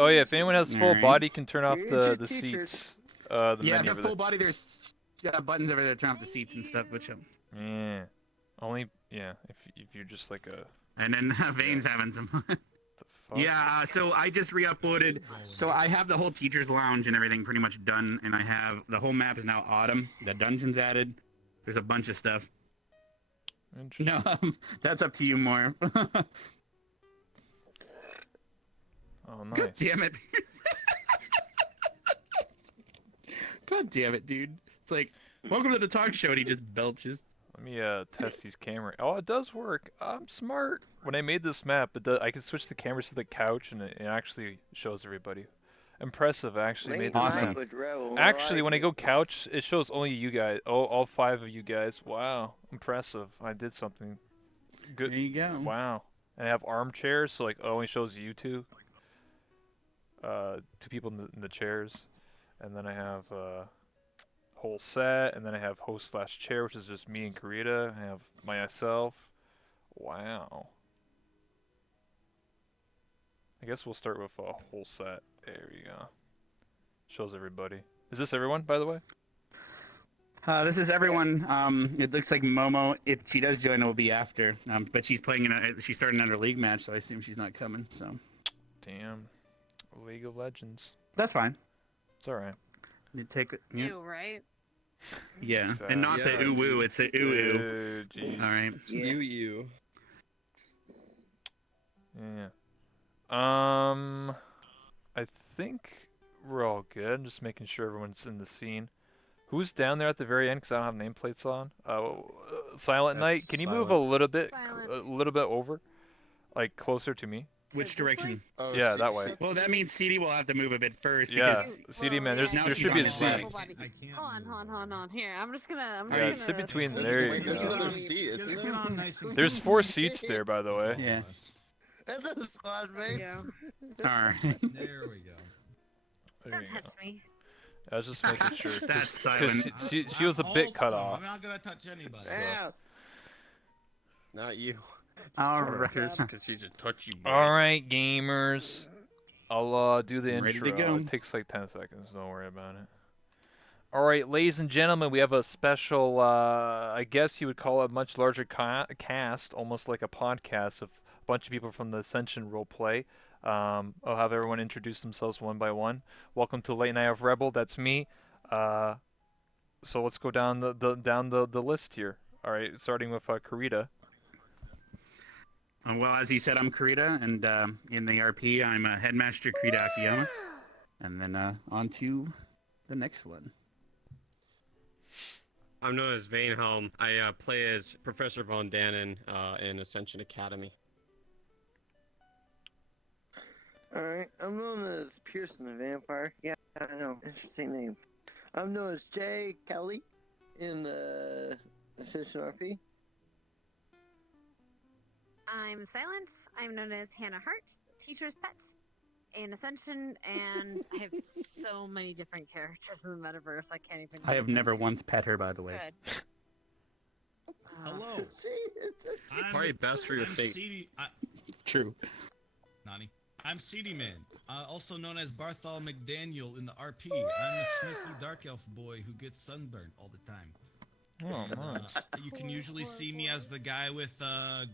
Oh yeah, if anyone has full Alright. body, can turn off You're the teachers. seats. The Yeah, menu the over full body. There's buttons over there to turn off the seats and stuff. Which, there. Yeah. Only if you're just like a and then Vane's having some. the fuck. Yeah. So I just re-uploaded. So I have the whole teachers lounge and everything pretty much done, and I have the whole map is now autumn. The dungeon's added. There's a bunch of stuff. Interesting. No, that's up to you more. Oh nice. God damn it. God damn it, dude. It's like, welcome to the talk show, and he just belches. Let me test these camera. Oh, it does work. I'm smart. When I made this map, I can switch the cameras to the couch, and it actually shows everybody. Impressive. I actually made this Awesome. map. Would roll. Actually, when I go couch, it shows only you guys. Oh, all 5 of you guys. Wow, impressive. I did something good. There you go. Wow. And I have armchairs, so like it only shows you two. 2 people in the chairs, and then I have whole set, and then I have host/chair, which is just me and Karita. I have myself. Wow. I guess we'll start with a whole set. There you go. Shows everybody. Is this everyone, by the way? This is everyone. It looks like Momo, if she does join, it will be after. But she's playing she's starting another league match, so I assume she's not coming. So. Damn. League of Legends. That's fine. It's alright. You take it. Yeah. Ew, right? Yeah. And not the ooh woo. It's the ooh ooh. Jeez. All right. You. Yeah. I think we're all good. I'm just making sure everyone's in the scene. Who's down there at the very end? Because I don't have nameplates on. Silent Night. Can you move a little bit, over, like closer to me? Which direction? Oh, Yeah, that way. Well, that means CD will have to move a bit first. Yeah, Because CD man. There Now she's should be on a the seat. back. I can't. Hold on. Here, I'm just gonna. Yeah, sit between. There you There's go. another seat, isn't Just there? get on nice and There's 4 comfortable. seats there, by the way. Yeah. That's a spot, mate. Yeah. All right. There we go. There Don't you touch go. me. I was just making sure. That's Because silent. she was a bit cut Also, off. I'm not gonna touch anybody. Yeah. Not you. All right. Because she's a touchy boy. All right, gamers. I'll do the I'm ready intro. to go. It takes like 10 seconds. Don't worry about it. All right, ladies and gentlemen, we have a special. I guess you would call it a much larger cast, almost like a podcast of a bunch of people from the Ascension roleplay. I'll have everyone introduce themselves one by one. Welcome to Late Night of Rebel. That's me. So let's go down the list here. All right, starting with Karita. Well, as he said, I'm Karita, and in the RP, I'm Headmaster Karita Akiyama. And then on to the next one. I'm known as Vanehelm. I play as Professor Von Dannen in Ascension Academy. Alright, I'm known as Pearson the Vampire. Yeah, I know. Interesting name. I'm known as Jay Kelly in Ascension RP. I'm Silence. I'm known as Hannah Hart, Teacher's Pet in Ascension, and I have so many different characters in the metaverse. I can't even. I have never once pet her, by the way. Good. Hello. See, it's Probably best for your I'm fate. CD, True. Nani. I'm CD Man, also known as Barthol McDaniel in the RP. I'm a sneaky dark elf boy who gets sunburned all the time. Oh, And, nice. you can usually see me as the guy with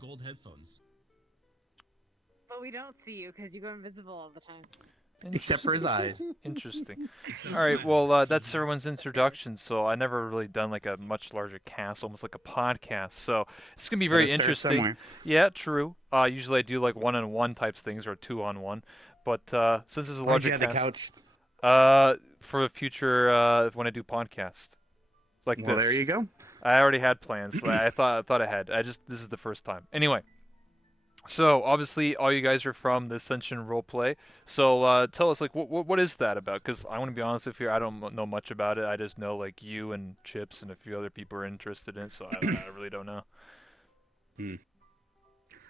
gold headphones. But we don't see you because you go invisible all the time. Except for his eyes. Interesting. Except All right, for well, mine. that's everyone's introduction. So I never really done like a much larger cast, almost like a podcast. So it's gonna be very Gotta start interesting. somewhere. Yeah, true. Usually I do like 1-on-1 types things or 2-on-1, but since it's a Why'd you larger have the cast, couch? for the future when I do podcast, like Well, this. there you go. I already had plans. So I thought ahead. This is the first time. Anyway. So obviously, all you guys are from the Ascension roleplay. So tell us, like, what is that about? Because I want to be honest with you, I don't know much about it. I just know like you and Chips and a few other people are interested in it. So I really don't know.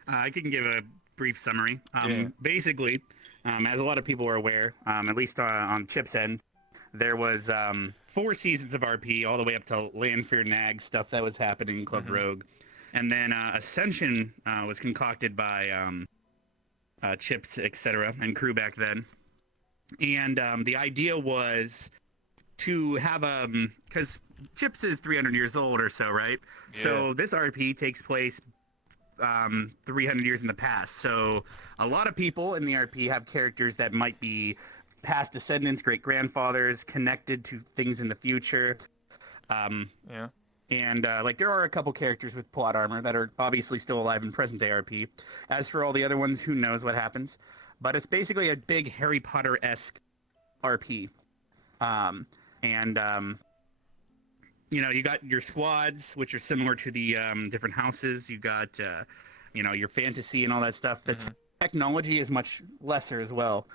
I can give a brief summary. Yeah. Basically, as a lot of people are aware, at least on Chip's end, there was 4 seasons of RP all the way up to Landfear Nag stuff that was happening in Club Rogue. And then Ascension was concocted by Chips, etc., and crew back then. And the idea was to have because Chips is 300 years old or so, right? Yeah. So this RP takes place 300 years in the past. So a lot of people in the RP have characters that might be past descendants, great grandfathers, connected to things in the future. Yeah. And like there are a couple characters with plot armor that are obviously still alive in present day RP. As for all the other ones, who knows what happens? But it's basically a big Harry Potter-esque RP. And you know, you got your squads, which are similar to the different houses. You got you know, your fantasy and all that stuff. The technology is much lesser as well.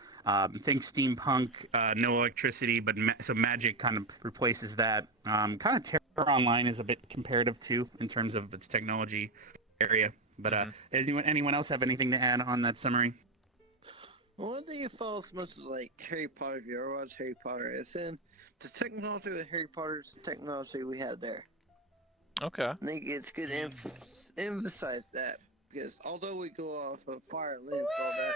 Think steampunk, no electricity, but so magic kind of replaces that. Kind of Terror Online is a bit comparative too in terms of its technology area. But anyone else have anything to add on that summary? Well, one thing you follow so much like Harry Potter, if you ever watch Harry Potter, is in the technology with Harry Potter's technology we had there. Okay. I think it's good to emphasize that, because although we go off of fire, lamps, all that,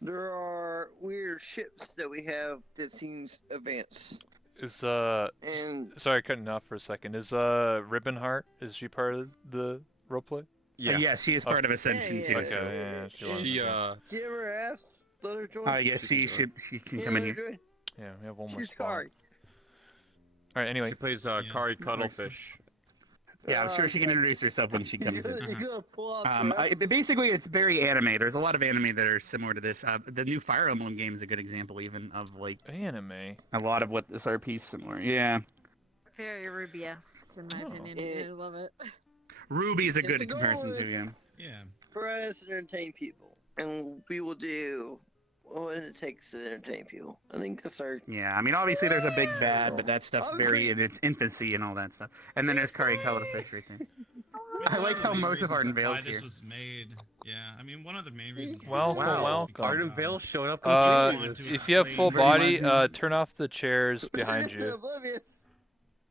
there are weird ships that we have that seems advanced. Is And sorry, cutting off for a second. Is Ribbonheart, is she part of the roleplay? Yeah. Yes, she is part of Ascension too. Okay, So. yeah, she was. She do you ever ask? Let her join. Yes, she can come in here. Yeah, we have one more She's spot. Kari. All right. Anyway, she plays Kari Cuttlefish. Yeah, I'm sure she can introduce herself when she comes in. You gotta pull out Basically, it's very anime. There's a lot of anime that are similar to this. The new Fire Emblem game is a good example, even of like anime. a lot of what this RP is similar. Yeah, Very Ruby-esque, in my opinion. I love it. Ruby is a It's good the goal comparison is- too. Yeah. Yeah. for us to entertain people, and we will do what it takes to entertain people. I think that's our. Yeah, I mean, obviously there's a big bad, but that stuff's very in its infancy and all that stuff. And then there's Kari Cuttlefish right there. I like how most of Arden Vale's this here. was made. Yeah, I mean, one of the main reasons. Welcome, why welcome. Arden Vale showed up completely. If you have full body, turn off the chairs behind you. Oblivious.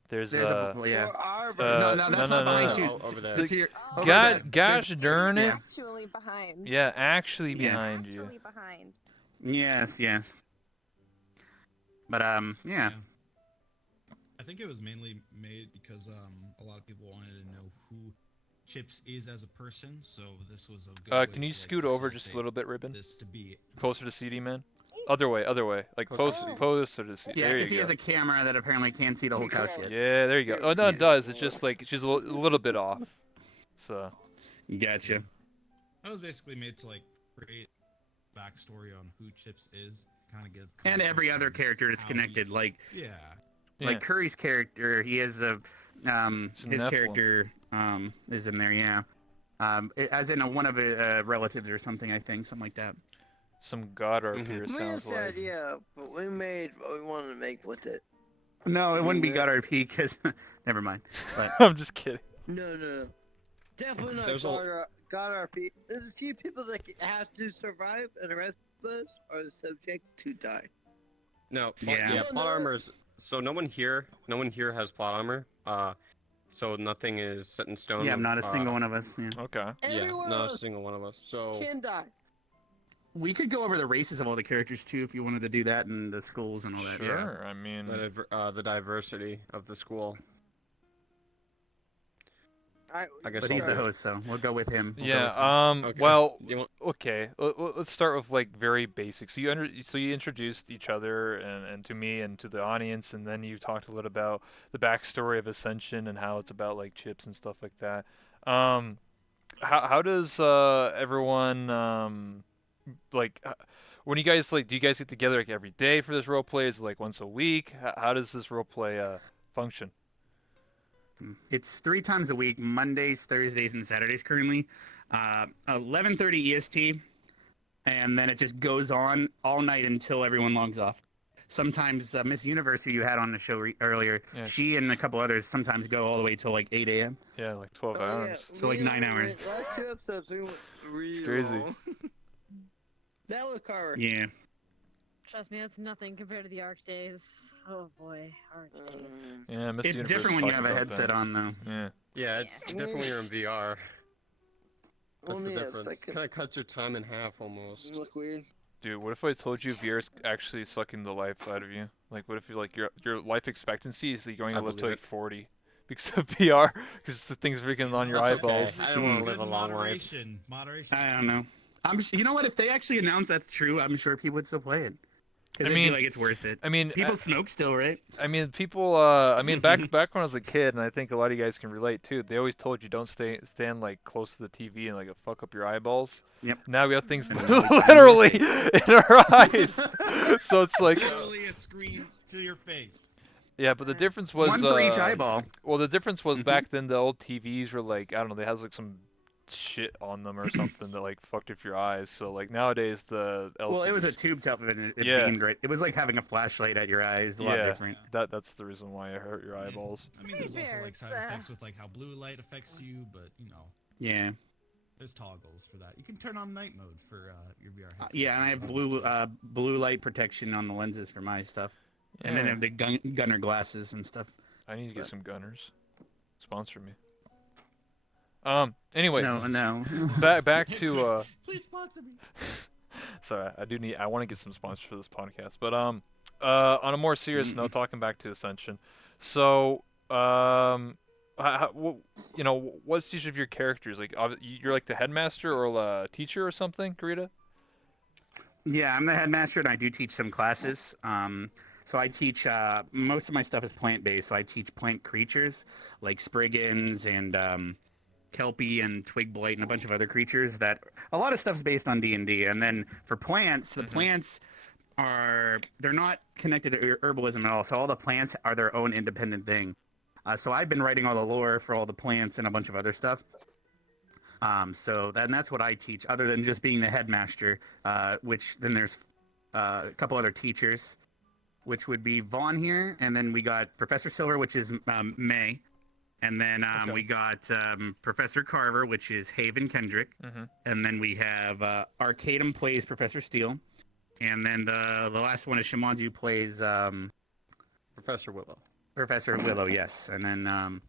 There's There's yeah. Or our No, that's not behind you. Over there. To your- God, over there. gosh darn it! Actually behind. Yeah, actually Yeah. behind you. Actually behind. Yes, yes. But yeah. I think it was mainly made because a lot of people wanted to know who Chips is as a person, so this was a good way Can you to, like, scoot over just a facilitate little bit, Ribbon? this to be Closer to CD, man. Other way, like closer to CD. Yeah, There because he you has go. a camera that apparently can't see the whole couch yet. Yeah, there you go. Oh no, it does. It's just like she's a little bit off. So. Gotcha. that was basically made to like create backstory on who Chips is, kind of give. And every context other on character that's how he- connected, like Yeah. like Curry's character, he has a It's his Nephilim. character is in there, yeah. As in one of his relatives or something, I think, something like that. Some god RP Mhm. it We had sounds the like. idea, but we made what we wanted to make with it. No, it wouldn't be Yeah. God RP because never mind. But I'm just kidding. No. Definitely not There's God RP. There's a few people that has to survive, and the rest of us are subject to die. No, Yeah. yeah, No, plot no. armor's. So no one here has plot armor. So nothing is set in stone. yeah, of, not a single one of us. Yeah. Okay. Yeah, Everyone not a else single one of us. So can die. We could go over the races of all the characters too, if you wanted to do that, and the schools and all that. Yeah. Sure. I mean, the diversity of the school. I guess But he's I'll the do it. host, so we'll go with him. We'll go yeah. with him. Okay. Well, Do you want- okay. Let's start with like very basic. So you introduced each other and to me and to the audience, and then you talked a little about the backstory of Ascension and how it's about like chips and stuff like that. How does everyone like when you guys like do you guys get together like every day for this role play? Is it like once a week? How does this role play function? It's 3 times a week: Mondays, Thursdays, and Saturdays. Currently, 11:30 EST, and then it just goes on all night until everyone logs off. Sometimes Miss Universe, who you had on the show earlier, Yeah. she and a couple others sometimes go all the way till like 8 a.m. Yeah, like 12 Oh, yeah. hours. So, like, We 9 only hours. went- Last 2 episodes, we went really crazy. long. That was Carver. Yeah. Trust me, that's nothing compared to the ARC days. Oh boy, ARC days. Yeah, Miss It's Universe different when you talked have a about headset that. on, though. Yeah. Yeah, it's Yeah. different when you're in VR. That's Only the a difference. second. Kind of cuts your time in half almost. Look weird. Dude, what if I told you VR's actually sucking the life out of you? Like, what if you like your life expectancy is like, you're going to I live to believe like it. 40 because of VR? Because the thing's freaking on your That's okay. eyeballs. I don't want to Good live a long life. moderation. Moderation. I don't know. You know what? If they actually announce that's true, I'm sure people would still play it because I they'd be mean, like, it's worth it. I mean, People smoke still, right? people. I mean, back when I was a kid, and I think a lot of you guys can relate too. They always told you don't stand like close to the TV and like it'll fuck up your eyeballs. Yep. Now we have things And now it's literally in our eyes, so it's like, Literally a screen to your face. yeah. But the difference was, One for each eyeball. well, the difference was Mhm. back then the old TVs were like, I don't know, they had like some shit on them or something that like fucked with your eyes. So like nowadays the LCDs. Well, it was a tube top and it Yeah. beamed right. It was like having a flashlight at your eyes. A lot Yeah. different. That's the reason why it hurt your eyeballs. I mean, To be there's also fair, like it's, side effects with like how blue light affects you, but you know, Yeah. there's toggles for that. You can turn on night mode for your VR headset. Yeah, and I have blue light protection on the lenses for my stuff, and then I Yeah. have the gunner glasses and stuff. I need to get But- some gunners. Sponsor me. Anyway, No. back to Please sponsor me. sorry, I want to get some sponsors for this podcast. But on a more serious note, talking back to Ascension. So, you know, what's each of your characters? Like, you're like the headmaster or a teacher or something, Karita? Yeah, I'm the headmaster, and I do teach some classes. So I teach most of my stuff is plant based. So I teach plant creatures like spriggans and kelpie and twig blight and a bunch of other creatures that a lot of stuff's based on D&D. And then for plants, the plants they're not connected to herbalism at all. So all the plants are their own independent thing. So I've been writing all the lore for all the plants and a bunch of other stuff. So that's what I teach, other than just being the headmaster. Which then there's a couple other teachers, which would be Vaughn here, and then we got Professor Silver, which is May. And then Okay. we got Professor Carver, which is Haven Kendrick. Mm-hmm. And then we have Arcadum plays Professor Steele. And then the last one is Shimanzu plays Professor Willow. Professor Willow, yes. And then,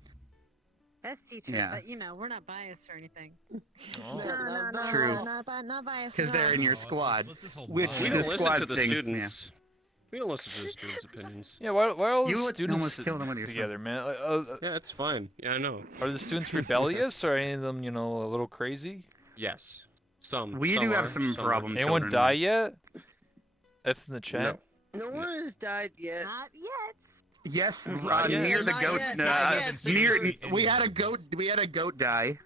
Best teacher, Yeah. but you know, we're not biased or anything. Oh. True. Not biased. because they're in your No, squad. let's just hold Which on. We the don't listen squad to the thing, students. We don't listen to the students' opinions. Yeah, why are all the You would students almost kill them with yourself. together, man? Yeah, it's fine. Yeah, I know. Are the students rebellious, or are any of them, you know, a little crazy? Yes. Some. We some do have are, some are. problem Anyone children. die yet? F's in the chat. No one has died yet. Not yet. Yes, Not yet. near the Not goat. yet, not yet. Near, we had a goat. We had a goat die.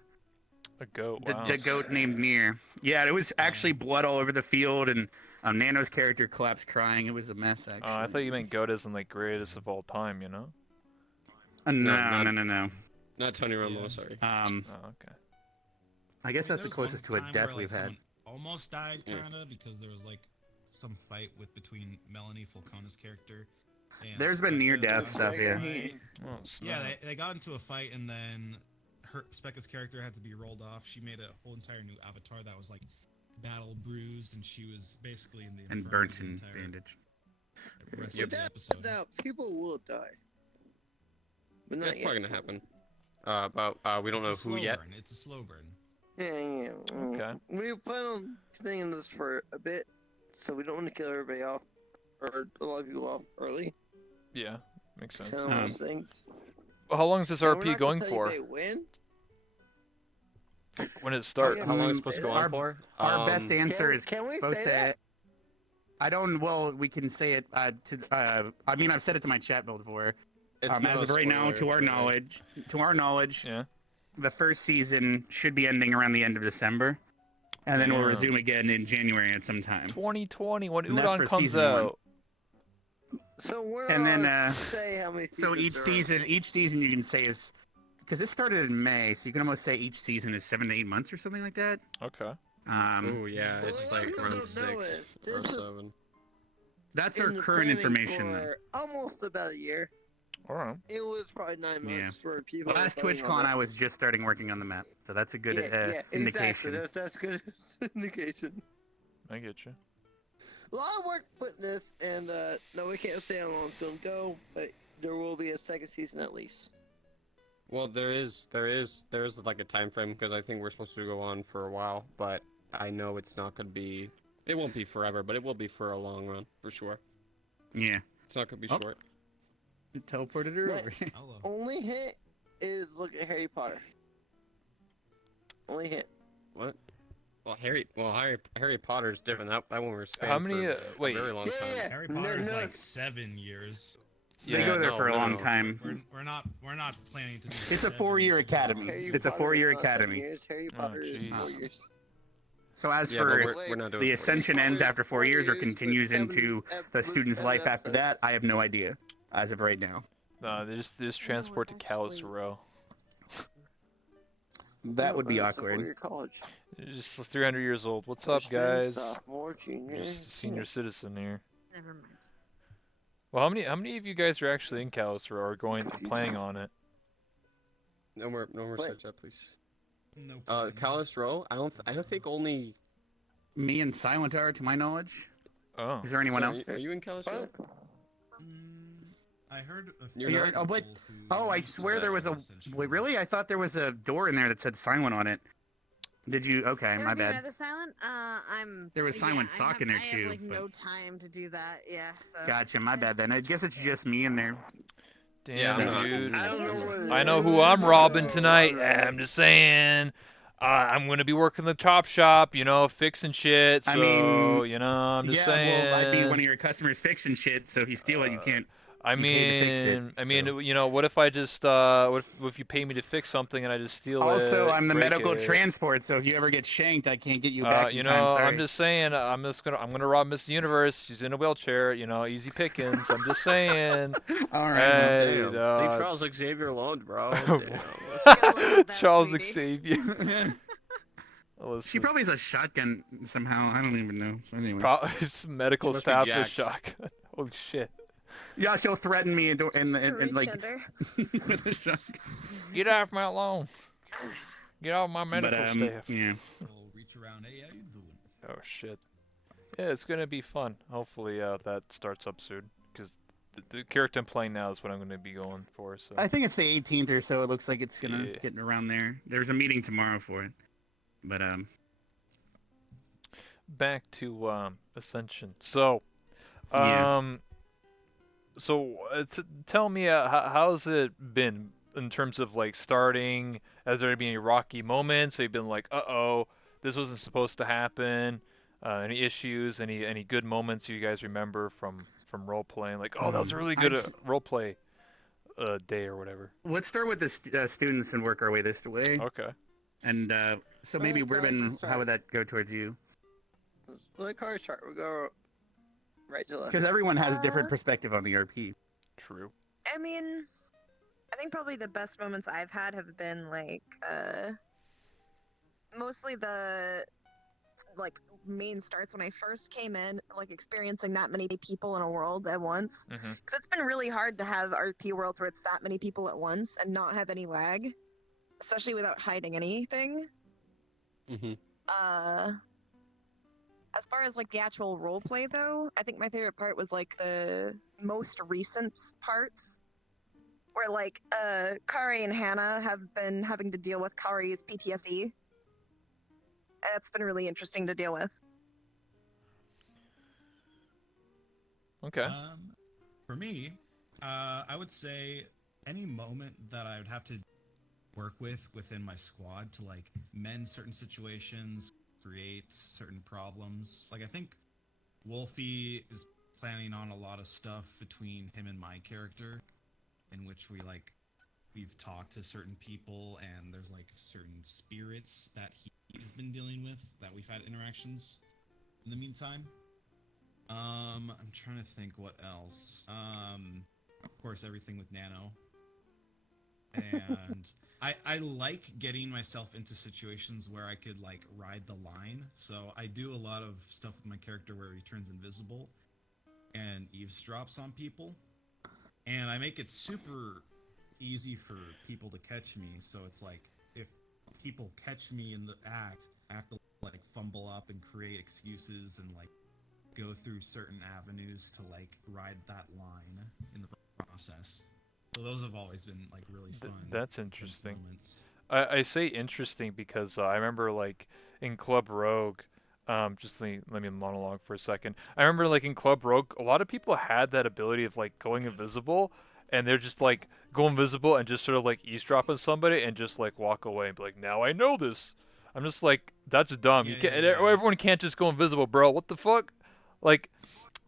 A goat. The, Wow. the goat named Near. Yeah, it was actually blood all over the field, and Nano's character collapsed crying. It was a mess, actually. Oh, I thought you meant goat as in like greatest of all time. You know? No. Not Tony Romo, Yeah. sorry. Oh, okay. I guess I mean, that's the there was closest to one a time death where, we've had. someone almost died, Yeah. kinda, because there was like some fight between Melanie Falcone's character. And There's been Specca near-death got stuff, into a yeah. fight. Oh, Yeah, snap. they got into a fight, and then Specca's character had to be rolled off. She made a whole entire new avatar that was like battle bruised, and she was basically in the And infirmary burnt the and entire bandage. rest Yep. of the episode. Now, people will die. But not That's yet. probably gonna happen. But we don't know It's a who slow yet. burn. It's a slow burn. Yeah. Okay. We plan on continuing this for a bit, so we don't want to kill everybody off, or a lot of people off early. Yeah, makes sense. Kind of those things. Well, how long is this And we're RP not gonna going tell you for? they win. When did it start? Yeah. How long is it supposed to go on Our- for? Our best answer Can, is can we supposed say to. that? I don't. Well, we can say it to. I mean, I've said it to my chat before. It's As not of a right now, spoiler, to our really. knowledge, Yeah. the first season should be ending around the end of December, and then we'll Damn. resume again in January at some time. 2020 when And that's Udon for comes season one. out. So we're And not then, say how many seasons So there are. each season you can say is, because this started in May, so you can almost say each season is 7 to 8 months or something like that. Okay. Oh yeah, Well, it's a lot of like people around don't know 6 is or this is 7. That's in our the current planning information. for almost about a year. All right. It was probably 9 Yeah. months for people. Last voting on TwitchCon, I this. was just starting working on the map, so that's a good Exactly. indication. That's good indication. I get you. A lot of work putting this, and no, we can't say how long it's gonna go, but there will be a second season at least. Well, there is like a time frame because I think we're supposed to go on for a while, but I know it's not going to be It won't be forever, but it will be for a long run, for sure. Yeah. It's not gonna be Oh. short. It teleported her But- over. Hello. Only hit is look at Harry Potter. Only hit. What? Well, Harry Potter's different. That one was How spanned many, for wait. a very long Yeah, time. yeah. Harry No, Potter's no. like 7 years. They Yeah, go there no, for a no, long no. time. We're not planning to. Do It's a 7 4-year long. academy. Harry It's a Potter 4-year is not 7 academy. years. Harry Oh, Potter is jeez. 4 years. So as Yeah, but for we're not doing the 4 years. Ascension ends Potter is after 4 4 years or years with continues 7 into the with student's 7 life after that, episodes. I have no idea as of right now. No, they just transport to Callus Row. That would be It's a awkward. 4-year college. You're just 300 years old. What's up, Freshman, guys? Sophomore, junior. You're just a senior citizen here. Never mind. Well, how many of you guys are actually in Callus Row or planning on it? No more What? search up, please. No problem. Callus Row. I don't think only. Me and Silent are, to my knowledge. Oh. Is there anyone Sorry, else? Are you in Callus Row? What? I heard a You're few not? people Oh, wait. who Oh, I used swear to there was a. Ascension. Wait, really? I thought there was a door in there that said Silent on it. Did you? Okay, There my would be bad. another silent. There was Silent Sock in there, I too, have like but- no time to do that. Yeah. So. Gotcha, my bad then. I guess it's just me in there. Damn, Yeah, I'm not. dude. I don't know what I know who I'm robbing tonight. I'm just saying. I'm gonna be working the chop shop, fixing shit. So, I mean, I'm just yeah, saying. well, I'd be one of your customers fixing shit, so if you steal it, you can't. I you pay to fix it, mean, so. what if I just, what if you pay me to fix something and I just steal it? Also, I'm the break medical it? transport, so if you ever get shanked, I can't get you back in time. Sorry. I'm just saying, I'm gonna rob Miss Universe. She's in a wheelchair, easy pickings. I'm just saying. All right. well, Hey, Damn. Leave Charles Xavier alone, bro. Damn. Charles sweetie. Xavier. She probably has a shotgun somehow. I don't even know. Anyway. It's medical He must be staff with jacked. shotgun. Holy shit. Yeah, she'll threaten me and like. Surrender. with a shotgun. Get off my lawn. Get off my medical But staff. yeah. We'll reach around. Hey, how you doing? Oh shit. Yeah, it's gonna be fun. Hopefully, that starts up soon. Because the character I'm playing now is what I'm gonna be going for. So. I think it's the 18th or so. It looks like it's gonna Yeah. get around there. There's a meeting tomorrow for it, but Back to Ascension. So, Yes. so tell me, how's it been in terms of like starting? Has there been any rocky moments? Have you been like, uh-oh, this wasn't supposed to happen? Any issues? Any good moments you guys remember from role playing? Like, oh, that was a really good role play day or whatever. Let's start with the students and work our way this way. Okay. And so maybe Well, I Ribbon, can start. how would that go towards you? The card chart. We'll go right to left. Because everyone has a different perspective on the RP. True. I mean, I think probably the best moments I've had have been like mostly the like main starts when I first came in, like experiencing that many people in a world at once. Mm-hmm. Because it's been really hard to have RP worlds where it's that many people at once and not have any lag, especially without hiding anything. Mhm. As far as like the actual role play though, I think my favorite part was like the most recent parts where like Kari and Hannah have been having to deal with Kari's PTSD. And it's been really interesting to deal with. Okay. For me, I would say any moment that I would have to work within my squad to like mend certain situations, create certain problems. Like I think Wolfie is planning on a lot of stuff between him and my character, in which we've talked to certain people and there's like certain spirits that he's been dealing with that we've had interactions in the meantime. I'm trying to think what else. Of course, everything with Nano. And I like getting myself into situations where I could like ride the line. So I do a lot of stuff with my character where he turns invisible and eavesdrops on people. And I make it super easy for people to catch me. So it's like if people catch me in the act, I have to like fumble up and create excuses and like go through certain avenues to like ride that line in the process. So those have always been like really fun. That's tense interesting. moments. I say interesting because I remember like in Club Rogue, Just let me monologue for a second. I remember like in Club Rogue, a lot of people had that ability of like going invisible, and they're just like go invisible and just sort of like eavesdrop on somebody and just like walk away and be like, now I know this. I'm just like, that's dumb. You Yeah, can't. yeah, yeah. Everyone can't just go invisible, bro. What the fuck? Like,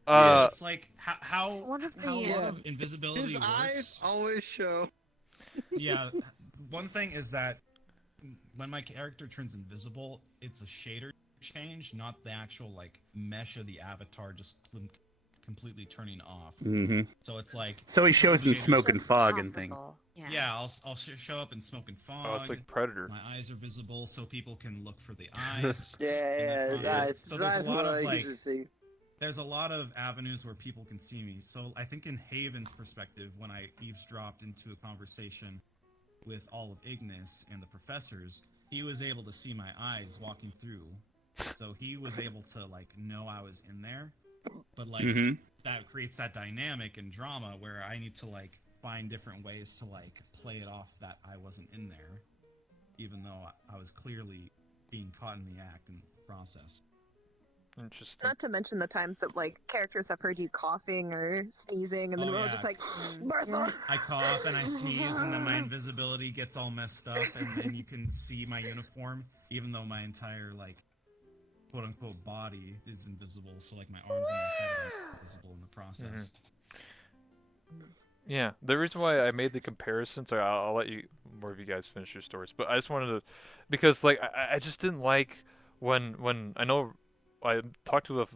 Yeah. uh, It's like how One of how a the lot Yeah. of invisibility His eyes works. always show. Yeah, one thing is that when my character turns invisible, it's a shader change, not the actual like mesh of the avatar just completely turning off. Mm-hmm. So it's like So he certain shows in shaders. smoke and fog and things. Possible. Yeah. Yeah, I'll show up in smoke and oh, it's fog. like Predator. My eyes are visible, so people can look for the eyes. Yeah, in that yeah, his process. eyes. So His there's a eyes lot what of I like usually see. there's a lot of avenues where people can see me. So I think in Haven's perspective, when I eavesdropped into a conversation with all of Ignis and the professors, he was able to see my eyes walking through. So he was able to like know I was in there. But like Mm-hmm. that creates that dynamic and drama where I need to like find different ways to like play it off that I wasn't in there, even though I was clearly being caught in the act and process. Interesting. Not to mention the times that like characters have heard you coughing or sneezing, and then Oh, we're all yeah. just like, Mm, Martha. I cough and I sneeze, and then my invisibility gets all messed up, and then you can see my uniform, even though my entire like quote unquote body is invisible. So like my arms and my head are invisible in the process. Yeah, the reason why I made the comparison, so I'll let you more of you guys finish your stories, but I just wanted to, because like I just didn't like when I know I talked with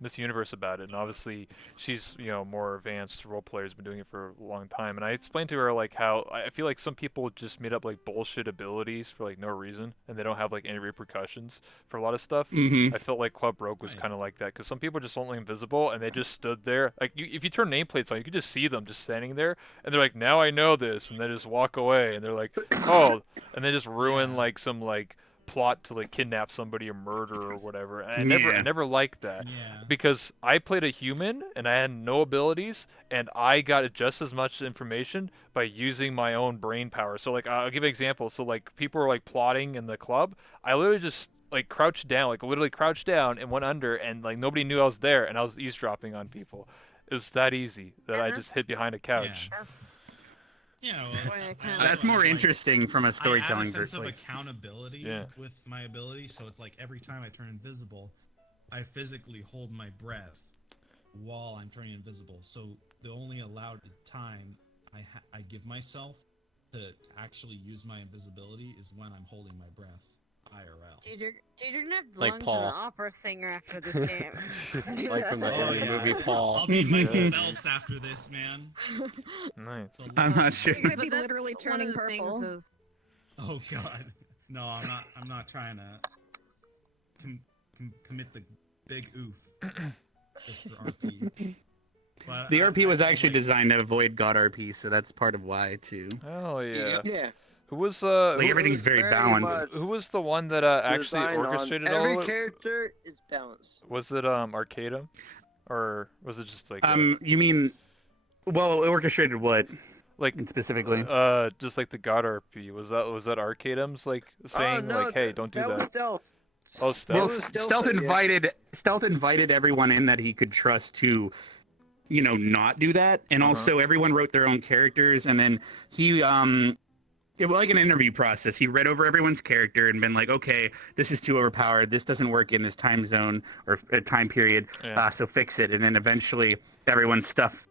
Miss Universe about it, and obviously she's more advanced role players, been doing it for a long time, and I explained to her like how I feel like some people just made up like bullshit abilities for like no reason, and they don't have like any repercussions for a lot of stuff. Mm-hmm. I felt like Club Rogue was Right. kind of like that because some people are just only invisible and they just stood there. Like if you turn nameplates on, you could just see them just standing there, and they're like, "Now I know this," and they just walk away, and they're like, "Oh," and they just ruin Yeah. like some like plot to like kidnap somebody or murder or whatever. And I Yeah. never liked that Yeah. because I played a human and I had no abilities, and I got just as much information by using my own brain power. So like I'll give an example. So like people were like plotting in the club. I literally just like crouched down, like literally crouched down and went under, and like nobody knew I was there, and I was eavesdropping on people. It was that easy that And I that's- just hid behind a couch. That's Yeah, well, Why I kinda- also That's more add, like, interesting from a I add a storytelling sense of place. accountability Yeah. with my ability, so it's like every time I turn invisible, I physically hold my breath while I'm turning invisible. So the only allowed time I give myself to actually use my invisibility is when I'm holding my breath IRL. Dude, you're gonna have Like lungs Paul. of an opera singer after this game. Like from the Oh, alien yeah. movie Paul. I'll be Michael Yeah. Phelps after this, man. Nice. The I'm not lungs. sure. You're gonna But be that's literally one turning of the things purple. is- Oh God, no, I'm not trying to commit the big oof just for RP. But The RP was actually like, designed to avoid God RP, so that's part of why too. Oh yeah. Yeah. Who was Like who, everything's It's very balanced. much who was the one that actually designed on orchestrated all every of it? character is balanced. Was it Arcadum, or was it just like You mean, well, orchestrated what like specifically? just like the God RP? Was that Arcadum's like saying no, like, hey, don't do that was that? stealth. Oh, Well, stealth. was Stealth Stealth idea. invited everyone in that he could trust to, not do that, and Uh-huh. also everyone wrote their own characters, and then he it was like an interview process. He read over everyone's character and been like, okay, this is too overpowered. This doesn't work in this time zone or time period. Yeah. So fix it. And then eventually everyone's stuff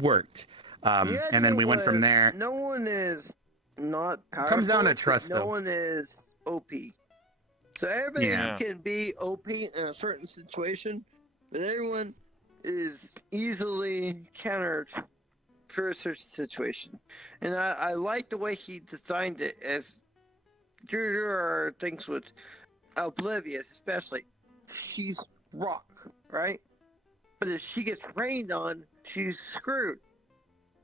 worked. The And then idea we went from was there. No one is not powerful. Comes down to but trust, No though. one is OP. So everybody Yeah. can be OP in a certain situation, but everyone is easily countered for a certain situation. And I like the way he designed it. As there are things with Oblivious, especially, she's rock, right? But if she gets rained on, she's screwed.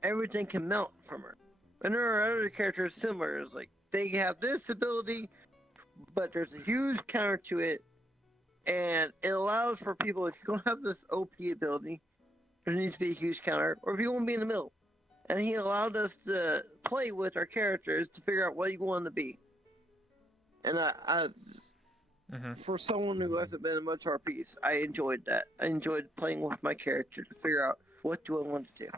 Everything can melt from her. And there are other characters similar. It's like they have this ability, but there's a huge counter to it, and it allows for people, if you don't have this OP ability, there needs to be a huge counter, or if you want to be in the middle. And he allowed us to play with our characters to figure out what you want to be. And Mm-hmm. For someone who hasn't been in much RPs, I enjoyed that. I enjoyed playing with my character to figure out what do I want to do.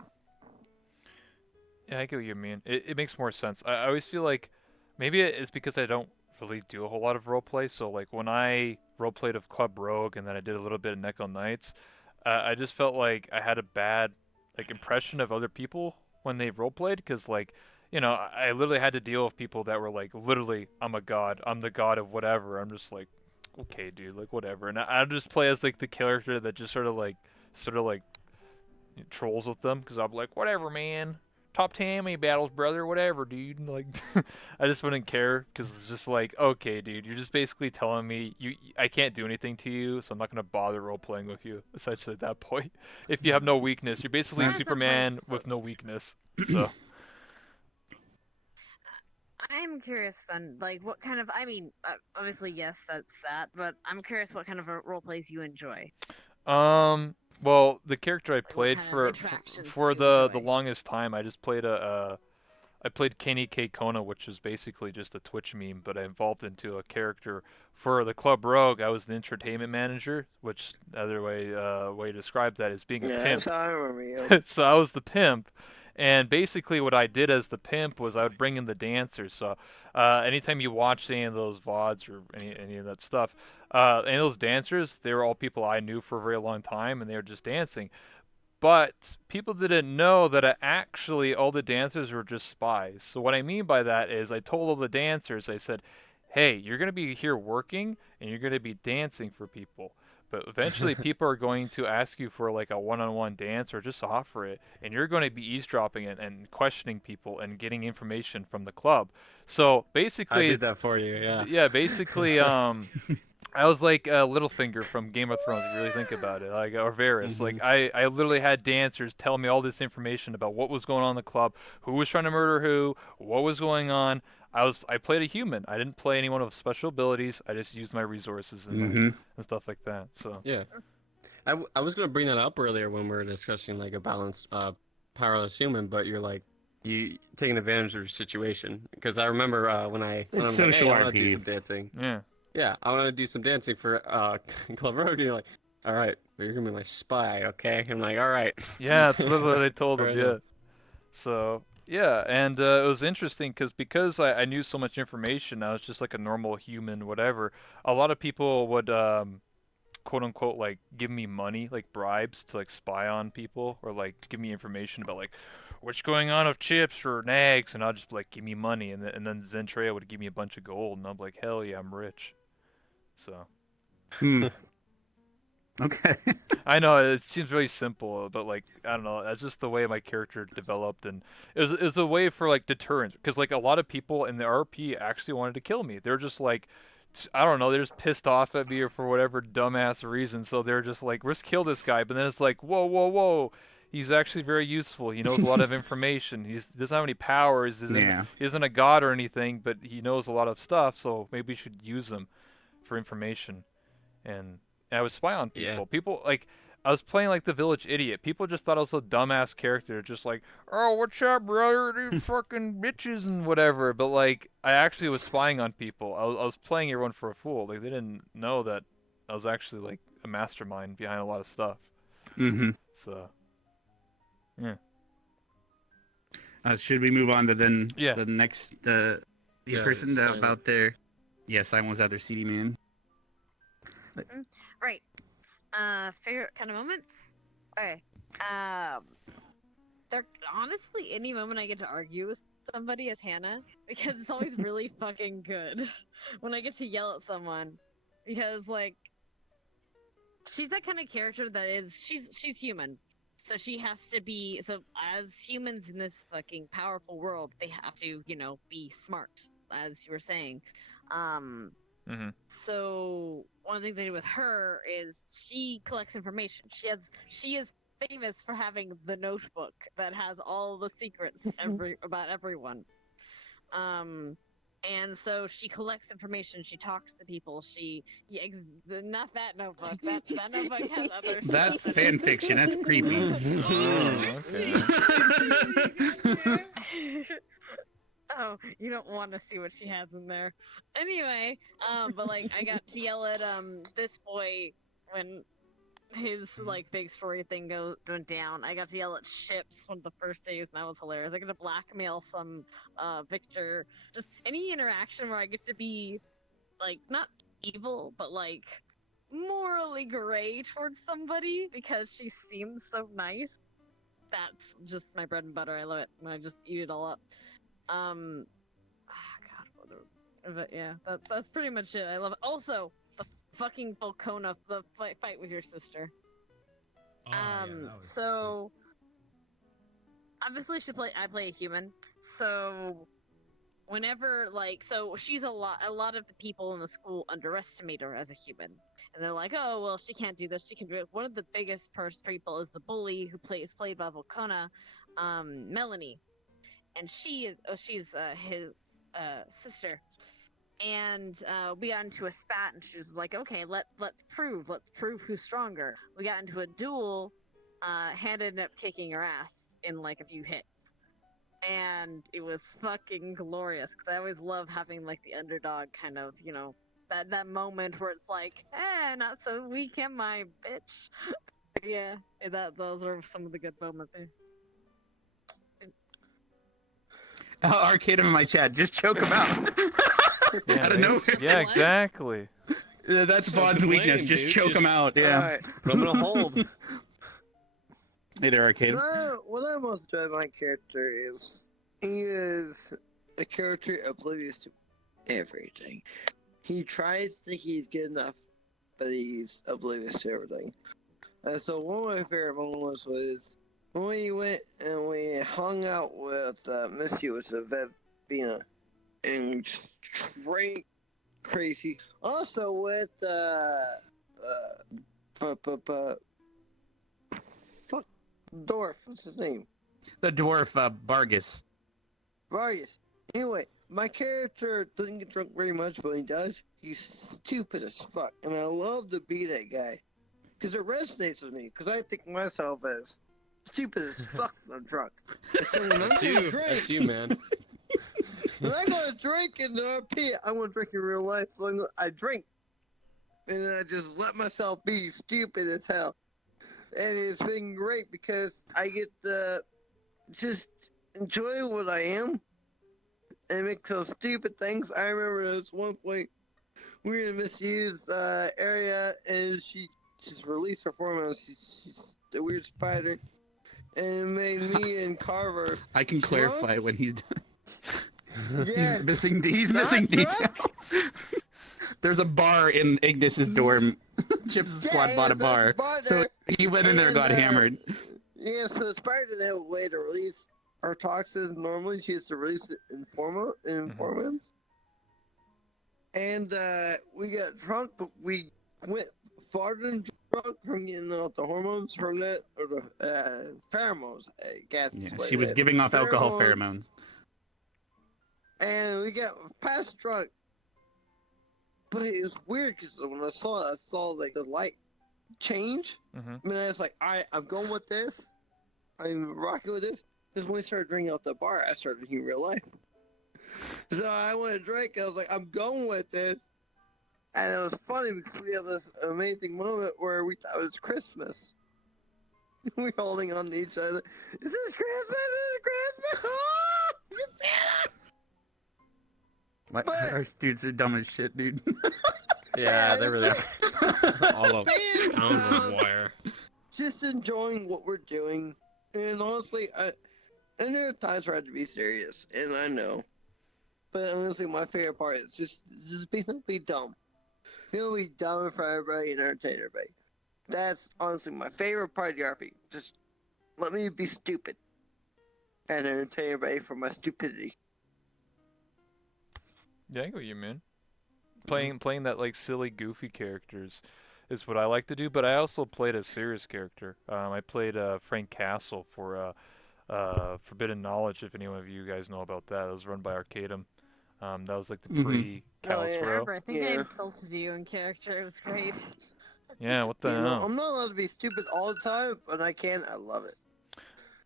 Yeah, I get what you mean. It makes more sense. I always feel like maybe it's because I don't really do a whole lot of roleplay. So like when I roleplayed of Club Rogue and then I did a little bit of Neko Knights, I just felt like I had a bad like impression of other people when they roleplayed because like I literally had to deal with people that were like literally I'm a god, I'm the god of whatever. I'm just like okay, dude, like whatever, and I just play as like the character that just sort of like trolls with them because I'm like, whatever, man. Top Tammy battles, brother, whatever, dude. Like, I just wouldn't care because it's just like, okay, dude, you're just basically telling me I can't do anything to you, so I'm not gonna bother role playing with you. Essentially, at that point, if you have no weakness, you're basically That's not my Superman with no weakness. So, I'm curious then, like, what kind of? I mean, obviously, yes, that's that, but I'm curious what kind of role plays you enjoy. well, the character I Like, what played kind of for interactions for do you the enjoy? longest time, I just played I played Kenny K. Kona, which is basically just a Twitch meme, but I evolved into a character for the Club Rogue. I was the entertainment manager, which other way to describe that is being a Yeah, that's pimp. how I remember you. So I was the pimp, and basically what I did as the pimp was I would bring in the dancers. So anytime you watched any of those VODs or any of that stuff, any of those dancers, they were all people I knew for a very long time, and they were just dancing. But people didn't know that actually all the dancers were just spies. So what I mean by that is I told all the dancers, I said, "Hey, you're going to be here working and you're going to be dancing for people. But eventually people are going to ask you for like a one-on-one dance or just offer it, and you're going to be eavesdropping and questioning people and getting information from the club." So I basically, did that for you, yeah. yeah, basically I was like Littlefinger from Game of Thrones. If you really think about it, like or Varys. Like Mhm. I literally had dancers tell me all this information about what was going on in the club, who was trying to murder who, what was going on. I played a human. I didn't play anyone with special abilities. I just used my resources Mm-hmm. and stuff like that. So Yeah. I was gonna bring that up earlier when we were discussing like a balanced powerless human, but you're like you taking advantage of your situation because I remember when It's I'm like, hey, social I want to do RP. some dancing. yeah, Yeah, I want to do some dancing for Club Rogue. And you're like, all right, but you're gonna be my spy, okay? I'm like, all right. yeah, it's literally what I told Fair them. enough. Yeah. So yeah, and it was interesting because I knew so much information. I was just like a normal human, whatever. A lot of people would quote unquote like give me money, like bribes to like spy on people or like give me information about like what's going on with chips or nags, and I'll just be like give me money, and then Zentrea would give me a bunch of gold, and I'm like hell yeah, I'm rich. So Hmm. Okay. I know it seems really simple, but like I don't know, that's just the way my character developed, and it was a way for like deterrence because like a lot of people in the RP actually wanted to kill me. They're just like I don't know, they're just pissed off at me or for whatever dumbass reason. So they're just like, let's kill this guy. But then it's like, whoa, whoa, whoa. He's actually very useful. He knows a lot of information. He doesn't have any powers. Yeah. He isn't a god or anything, but he knows a lot of stuff. So maybe we should use him for information. And I would spy on Yeah. people. People like I was playing like the village idiot. People just thought I was a dumbass character, just like, oh, what's up, brother? These fucking bitches and whatever. But like, I actually was spying on people. I was playing everyone for a fool. Like they didn't know that I was actually like a mastermind behind a lot of stuff. Mm-hmm. So yeah, Should we move on to then yeah. the next Yeah, person Silent. about their? Yeah, Simon was at their CD man. Right. Favorite kind of moments? Okay. There honestly any moment I get to argue with somebody is Hannah because it's always really fucking good when I get to yell at someone because like she's that kind of character that is she's human. So she has to be so as humans in this fucking powerful world, they have to, be smart, as you were saying. Mm-hmm. So one of the things I do with her is she collects information. She is famous for having the notebook that has all the secrets about everyone. And so she collects information. She talks to people. Not that notebook. That notebook has other That's stuff fan in fiction. That's creepy. Oh, okay. it. Oh, you don't want to see what she has in there. Anyway, but like I got to yell at this boy when his like big story thing went down. I got to yell at ships one of the first days, and that was hilarious. I got to blackmail some Victor. Just any interaction where I get to be like not evil, but like morally gray towards somebody because she seems so nice. That's just my bread and butter. I love it, and I just eat it all up. God, what there was, but yeah, that's pretty much it. I love it. Also, the fucking Volcona, the fight with your sister. Oh yeah, that was So obviously I play a human. So whenever so she's a lot of the people in the school underestimate her as a human. And they're like, oh well, she can't do this, she can do it. One of the biggest people is the bully who is played by Volcona, Melanie. And she's his sister. And we got into a spat, and she was like, okay, let's prove who's stronger. We got into a duel. Hannah ended up kicking her ass in like a few hits, and it was fucking glorious because I always love having like the underdog kind of, that moment where it's like, not so weak am I, bitch. Yeah, those are some of the good moments there. Arcade him in my chat. Just choke him out. Yeah, Out of nowhere. yeah, What? exactly. Yeah, that's Stop Vaughn's weakness. complaining, Just dude. choke him Just- out. Yeah. Alright. Put him in a hold. Hey there, Arcade. So, what I most enjoy about my character is he is a character oblivious to everything. He tries to think he's good enough, but he's oblivious to everything. And so one of my favorite moments was when we went and we hung out with Missy, which is Vevina, and just drank crazy. Also with fuck Dorf, what's his name? The dwarf, Bargus. Vargas. Anyway, my character doesn't get drunk very much, but when he does, he's stupid as fuck. And I love to be that guy. Because it resonates with me. Because I think myself as stupid as fuck when I'm drunk. And so when I'm That's gonna you. drink, That's you, man. when I go to drink in the RP, I want to drink in real life. So I drink. And then I just let myself be stupid as hell. And it's been great because I get to just enjoy what I am and make some stupid things. I remember there was one point we were in a misused area and she just released her hormones. She's a weird spider. And it made me and Carver I can drunk. clarify when he's done. Yeah. He's missing D. He's Not missing D. drunk? There's a bar in Ignis's dorm. Chips' squad bought a there's bar. So there. he went in there and got hammered. Yeah, so the spider didn't have a way to release her toxins normally. She has to release it in hormones. And we got drunk, but we went farther than drunk from getting out the hormones from that, or the pheromones, I guess. is Yeah, what she it was is. giving off alcohol pheromones. And we got past drunk. But it was weird because when I saw like the light change. Mm-hmm. I mean, I was like, alright, I'm going with this. I'm rocking with this. Because when we started drinking out the bar, I started drinking real life. So I went to drink. I was like, I'm going with this. And it was funny because we have this amazing moment where we thought it was Christmas. We're holding on to each other. Is this Christmas? Is this Christmas? Oh, it's Santa! But- Our dudes are dumb as shit, dude. Yeah, they really are. All of Man, down the wire. just enjoying what we're doing. And honestly, and there are times where I have to be serious, and I know. But honestly, my favorite part is just be dumb. Be dumb in front of everybody and entertain everybody. That's honestly my favorite part of the RP. Just let me be stupid and entertain everybody for my stupidity. Yeah, I get what you mean. Playing that like silly, goofy characters is what I like to do. But I also played a serious character. I played Frank Castle for Forbidden Knowledge. If any of you guys know about that, it was run by Arcadum. That was like the Mhm. pre-Castro. Oh, yeah. Remember, I think I Yeah. insulted you in character. It was great. Yeah, what the You know, hell? I'm not allowed to be stupid all the time, but I can. I love it.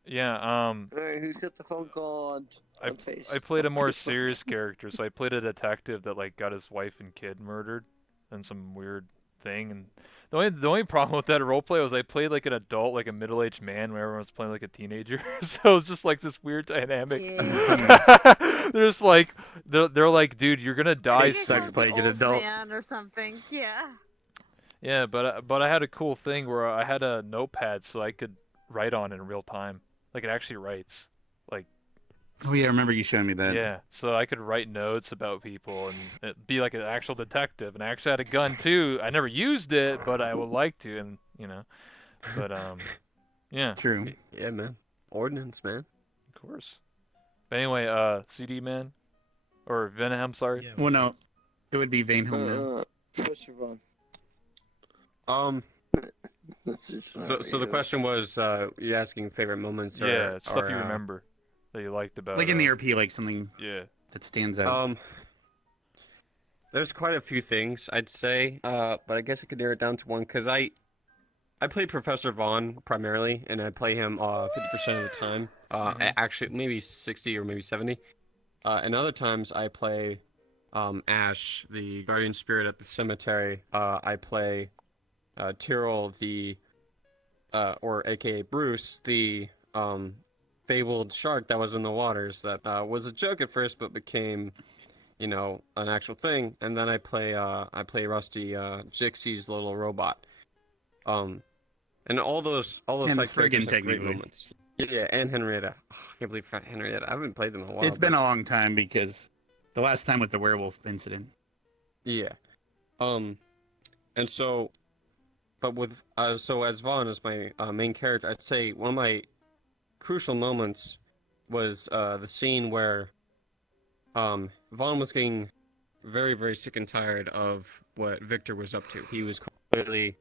Yeah. All right, who's got the phone call I on face? I played a more serious character, so I played a detective that like got his wife and kid murdered, and some weird thing. And the only problem with that roleplay was I played like an adult, like a middle-aged man, where everyone was playing like a teenager. So it was just like this weird dynamic. Yeah. They're just like they're like, dude, you're gonna die It Get sucks called the soon. playing an old adult. man or something. Yeah. Yeah, but I had a cool thing where I had a notepad so I could write on in real time. Like it actually writes. Like Oh yeah, I remember you showing me that. yeah, so I could write notes about people and be like an actual detective. And I actually had a gun too. I never used it, but I would like to, and but yeah, True. Yeah, man. Ordnance, man. of course. But anyway, CD man or Venom, sorry. Yeah. Well, what's no, up? it would be Vane Home Professor Vaughn. Um. That's just So the question was, you asking favorite moments Yeah, stuff you or remember that you liked about. like in the RP, like something Yeah. that stands out. There's quite a few things I'd say, but I guess I could narrow it down to one because I play Professor Vaughn primarily, and I play him 50% of the time. Mhm. Actually, maybe 60 or maybe 70. And other times I play Ash, the guardian spirit at the cemetery. I play Tyrrell, or AKA Bruce, the fabled shark that was in the waters that was a joke at first, but became, an actual thing. And then I play Rusty, Jixie's little robot. And all those And side Spriggan, characters have great technically. moments. Yeah, and Henrietta. Oh, I can't believe I forgot Henrietta. I haven't played them in a while. It's been a long time because the last time was the werewolf incident. Yeah. And so, but with so as Vaughn as my main character, I'd say one of my crucial moments was the scene where Vaughn was getting very, very sick and tired of what Victor was up to. He was clearly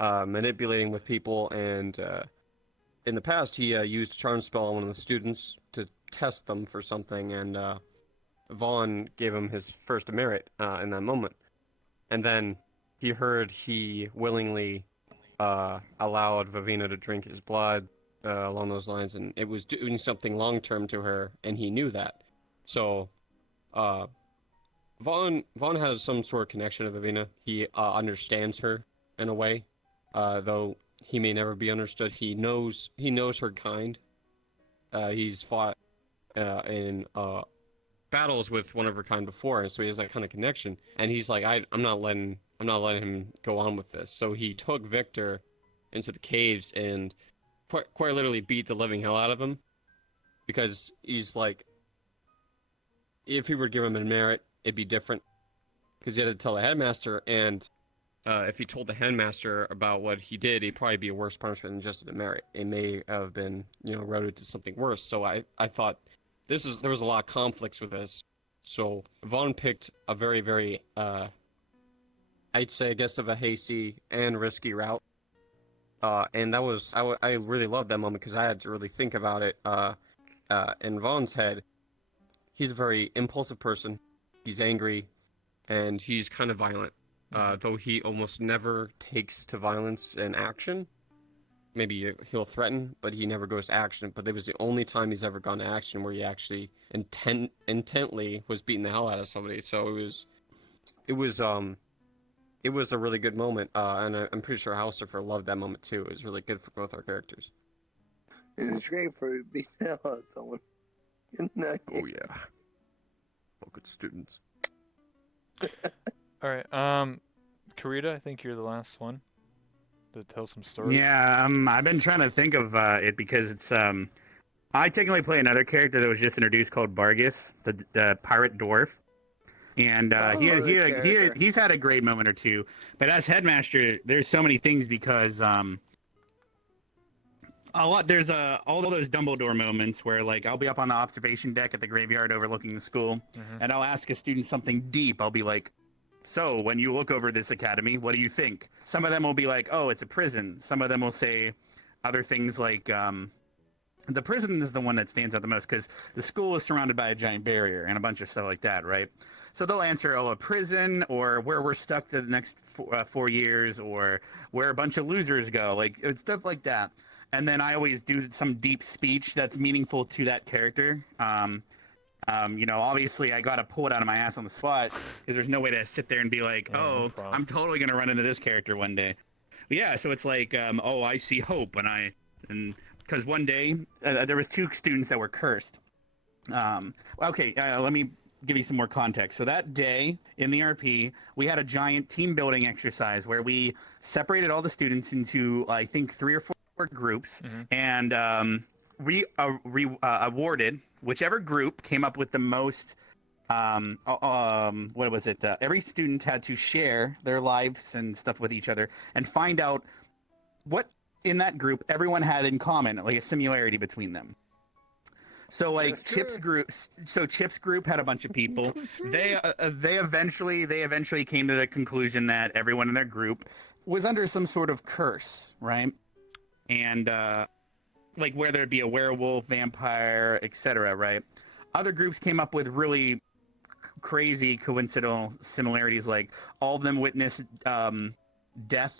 manipulating with people, and in the past he used a charm spell on one of the students to test them for something, and Vaughn gave him his first merit in that moment. And then he heard he willingly allowed Vivina to drink his blood along those lines, and it was doing something long term to her, and he knew that. So Vaughn has some sort of connection to Vivina. He understands her in a way, though he may never be understood. He knows her kind. He's fought in battles with one of her kind before, and so he has that kind of connection. And he's like, I'm not letting him go on with this. So he took Victor into the caves and quite literally beat the living hell out of him, because he's like, if he were to give him a merit, it'd be different, because he had to tell the headmaster, and if he told the headmaster about what he did, it'd probably be a worse punishment than just a demerit. It may have been, routed to something worse. So I thought there was a lot of conflicts with this. So Vaughn picked a very, very, I'd say, I guess, of a hasty and risky route. And that was, I really loved that moment because I had to really think about it. In Vaughn's head, he's a very impulsive person. He's angry, and he's kind of violent. Though he almost never takes to violence in action. Maybe he'll threaten, but he never goes to action. But it was the only time he's ever gone to action where he actually intently was beating the hell out of somebody. So it was a really good moment, and I'm pretty sure Housefer loved that moment too. It was really good for both our characters. It was great for you to beat the hell out of someone. No, Oh yeah, all good students. All right. Karita, I think you're the last one to tell some stories. Yeah, I've been trying to think of it because it's I technically play another character that was just introduced called Bargus, the pirate dwarf, and he's had a great moment or two. But as headmaster, there's so many things because there's all those Dumbledore moments where like I'll be up on the observation deck at the graveyard overlooking the school, and I'll ask a student something deep. I'll be like, so when you look over this academy, what do you think? Some of them will be like, oh, it's a prison. Some of them will say other things like the prison is the one that stands out the most because the school is surrounded by a giant barrier and a bunch of stuff like that, right? So they'll answer, oh, a prison, or where we're stuck the next 4 years, or where a bunch of losers go, like stuff like that. and then I always do some deep speech that's meaningful to that character. Obviously I got to pull it out of my ass on the spot because there's no way to sit there and be like, Yeah, oh, improv. I'm totally gonna run into this character one day. But yeah, so it's like, oh, I see hope, and because one day there was 2 students that were cursed. Okay, let me give you some more context. So that day in the RP, we had a giant team building exercise where we separated all the students into, I think, 3 or 4 groups, and we awarded whichever group came up with the most. What was it? Every student had to share their lives and stuff with each other and find out what in that group everyone had in common, like a similarity between them. So like Yes, Chip's sir. group, so Chip's group had a bunch of people. They eventually came to the conclusion that everyone in their group was under some sort of curse, right? And like whether it be a werewolf, vampire, etc., right? Other groups came up with really crazy coincidental similarities, like all of them witnessed death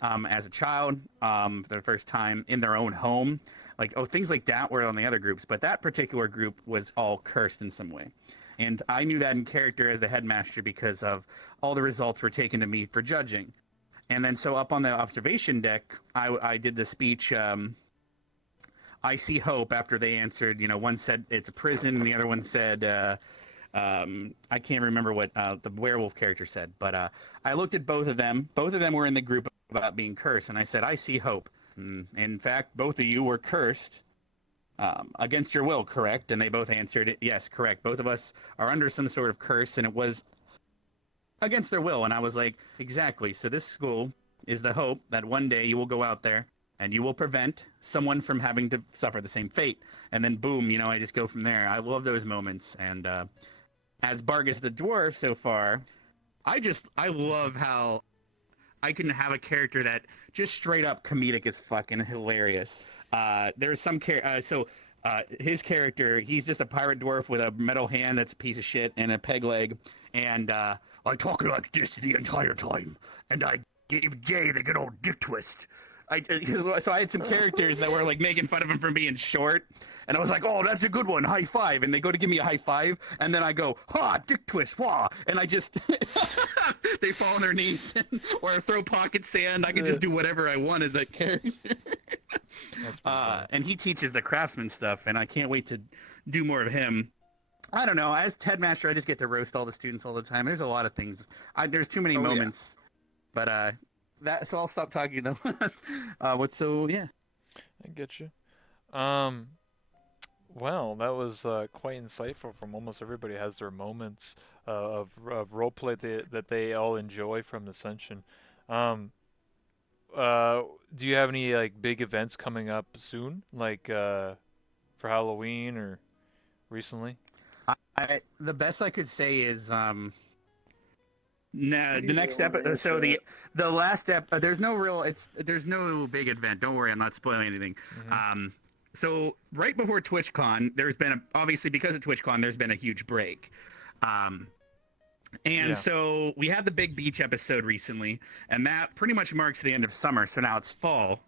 as a child for the first time in their own home. Like, things like that were on the other groups, but that particular group was all cursed in some way. And I knew that in character as the headmaster because of all the results were taken to me for judging. And then so up on the observation deck, I did the speech, I see hope, after they answered. One said it's a prison, and the other one said, I can't remember what the werewolf character said, but I looked at both of them. Both of them were in the group about being cursed, and I said, I see hope. In fact, both of you were cursed against your will, correct? And they both answered, yes, correct. Both of us are under some sort of curse, and it was against their will. And I was like, exactly. So this school is the hope that one day you will go out there and you will prevent someone from having to suffer the same fate. And then boom, I just go from there. I love those moments. And as Bargus the dwarf so far, I love how I can have a character that just straight up comedic is fucking hilarious. There's some his character, he's just a pirate dwarf with a metal hand that's a piece of shit and a peg leg, and I talk like this the entire time, and I gave Jay the good old dick twist. So I had some characters that were like making fun of him for being short, and I was like, "Oh, that's a good one, high five!" And they go to give me a high five, and then I go, "Ha, dick twist, wah!" And I just they fall on their knees or throw pocket sand. I can just do whatever I want as that character. That's pretty funny. And he teaches the craftsman stuff, and I can't wait to do more of him. I don't know. As headmaster, I just get to roast all the students all the time. There's a lot of things. There's too many moments, but so I'll stop talking though. Yeah. I get you. Well, that was quite insightful. From almost everybody has their moments of roleplay that they all enjoy from Ascension. Um, do you have any like big events coming up soon, like for Halloween or recently? The best I could say is no, the You next don't episode. So answer it. the last there's no big event. Don't worry, I'm not spoiling anything. Mhm. So right before TwitchCon, there's been obviously because of TwitchCon, there's been a huge break. And Yeah. so we had the big beach episode recently, and that pretty much marks the end of summer. So now it's fall,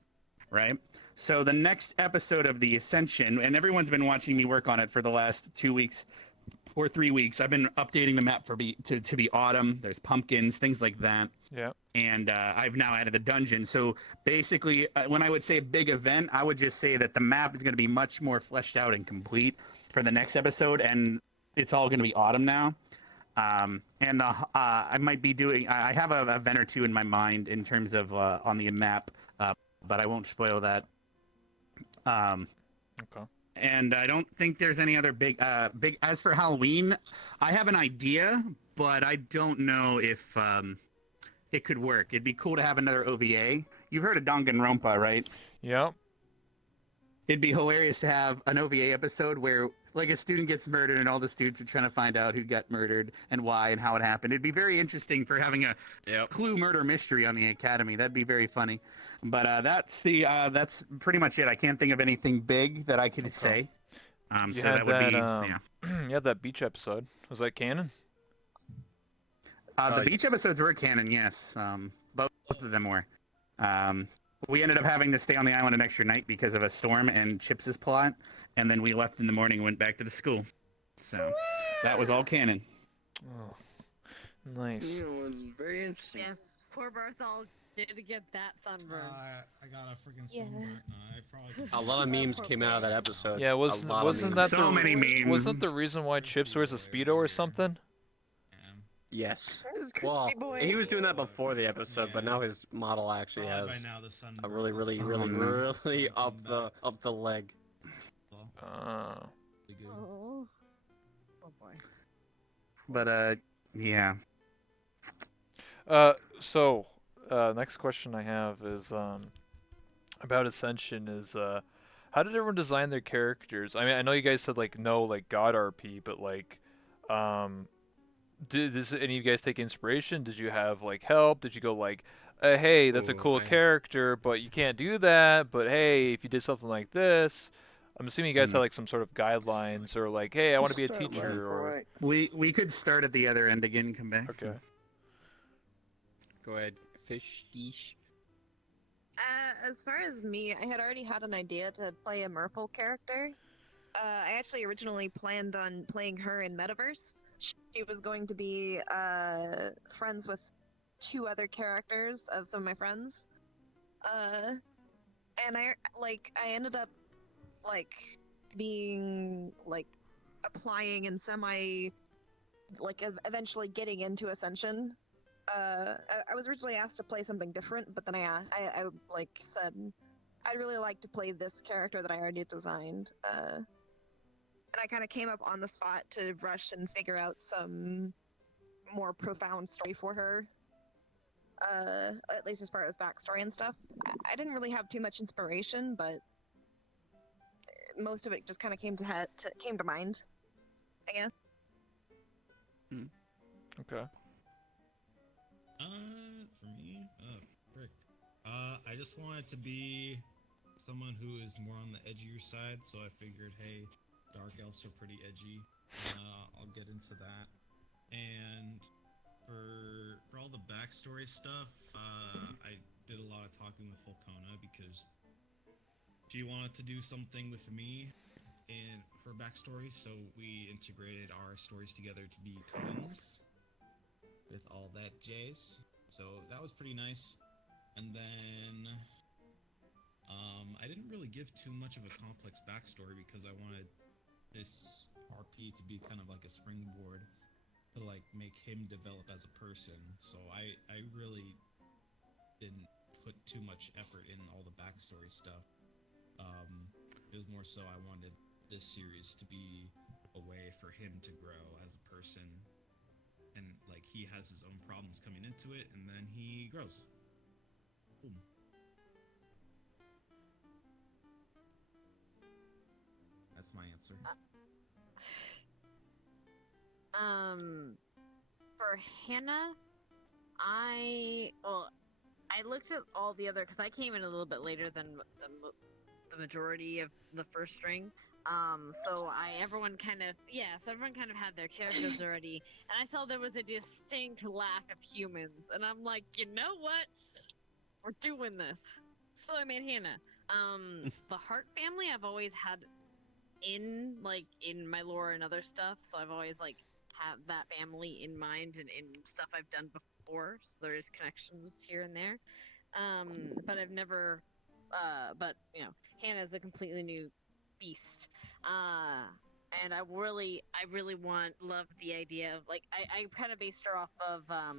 right? So the next episode of the Ascension, and everyone's been watching me work on it for the last 2 weeks or 3 weeks. I've been updating the map to be autumn. There's pumpkins, things like that. Yeah. And I've now added a dungeon. So basically, when I would say big event, I would just say that the map is going to be much more fleshed out and complete for the next episode, and it's all going to be autumn now. And I might be doing. I have an event or two in my mind in terms of on the map, but I won't spoil that. Okay. And I don't think there's any other big. As for Halloween, I have an idea, but I don't know if it could work. It'd be cool to have another OVA. You've heard of Danganronpa, right? Yeah. It'd be hilarious to have an OVA episode where like a student gets murdered and all the students are trying to find out who got murdered and why and how it happened. It'd be very interesting for having a clue murder mystery on the academy. That'd be very funny. But that's pretty much it. I can't think of anything big that I could say. You So had that would be yeah. You had that beach episode. Was that canon? The beach episodes were canon, yes. Both of them were. We ended up having to stay on the island an extra night because of a storm and Chips's plot, and then we left in the morning and went back to the school. So that was all canon. Oh, nice. You know, it was very interesting. Yes, poor Barthol did get that sunburn. I got a freaking Yeah. sunburn. I probably could A lot of memes poor came out of that boy. episode. Yeah, A lot of wasn't memes. that So the many memes. wasn't the reason why Chips wears a speedo or something? Yes. This Well, crispy boy. he was doing that before the episode, but now his model actually Probably has by now the sun a really up the leg. Uh, Oh. Oh boy. But yeah. So next question I have is about Ascension is how did everyone design their characters? I mean, I know you guys said like no like God RP, but like did any of you guys take inspiration? Did you have like help? Did you go like hey, that's a Ooh, cool I- character, but you can't do that, but hey, if you did something like this, I'm assuming you guys had like some sort of guidelines or like, hey, I want to be a Start left teacher or or right. We could start at the other end again and come back. okay. Go ahead, fish geesh. As far as me, I had already had an idea to play a Merfolk character. I actually originally planned on playing her in Metaverse. She was going to be friends with 2 other characters of some of my friends. And I ended up like being like applying and eventually getting into Ascension. I was originally asked to play something different, but then I like said I'd really like to play this character that I already designed. And I kind of came up on the spot to rush and figure out some more profound story for her. At least as far as backstory and stuff. I didn't really have too much inspiration, but most of it just kind of came to mind, I guess. Okay. For me, frick. I just wanted to be someone who is more on the edgier side, so I figured, hey, dark elves are pretty edgy. I'll get into that. And for all the backstory stuff, I did a lot of talking with Falcona because she wanted to do something with me and for backstory, so we integrated our stories together to be twins with all that jazz. So that was pretty nice. And then I didn't really give too much of a complex backstory because I wanted this RP to be kind of like a springboard to like make him develop as a person. So I really didn't put too much effort in all the backstory stuff. It was more so I wanted this series to be a way for him to grow as a person, and like he has his own problems coming into it, and then he grows. Boom. That's my answer. For Hannah, I looked at all the other because I came in a little bit later than the majority of the first string. So everyone kind of had their characters already, and I saw there was a distinct lack of humans, and I'm like, you know what? We're doing this. So I made Hannah. The Hart family I've always had in my lore and other stuff, so I've always have that family in mind and in stuff I've done before, so there is connections here and there. But I've never but Hannah's a completely new beast. And I really love the idea of I kind of based her off of have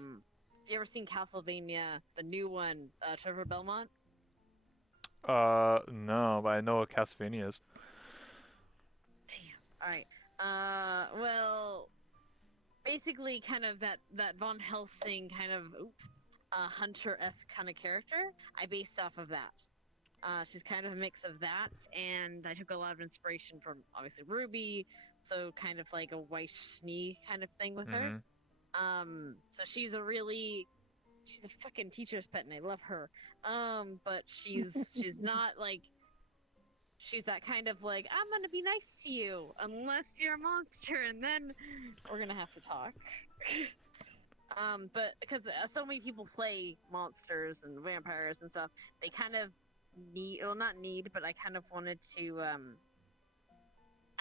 you ever seen Castlevania, the new one, Trevor Belmont? No, but I know what Castlevania is. Damn. Alright. Well, basically kind of that Von Helsing kind of hunter-esque kind of character. I based off of that. She's kind of a mix of that, and I took a lot of inspiration from obviously Ruby, so kind of like a Weiss Schnee kind of thing with her. So she's a fucking teacher's pet, and I love her. But she's not she's that kind of I'm gonna be nice to you unless you're a monster, and then we're gonna have to talk. But because so many people play monsters and vampires and stuff, they kind of not need, but I kind of wanted to.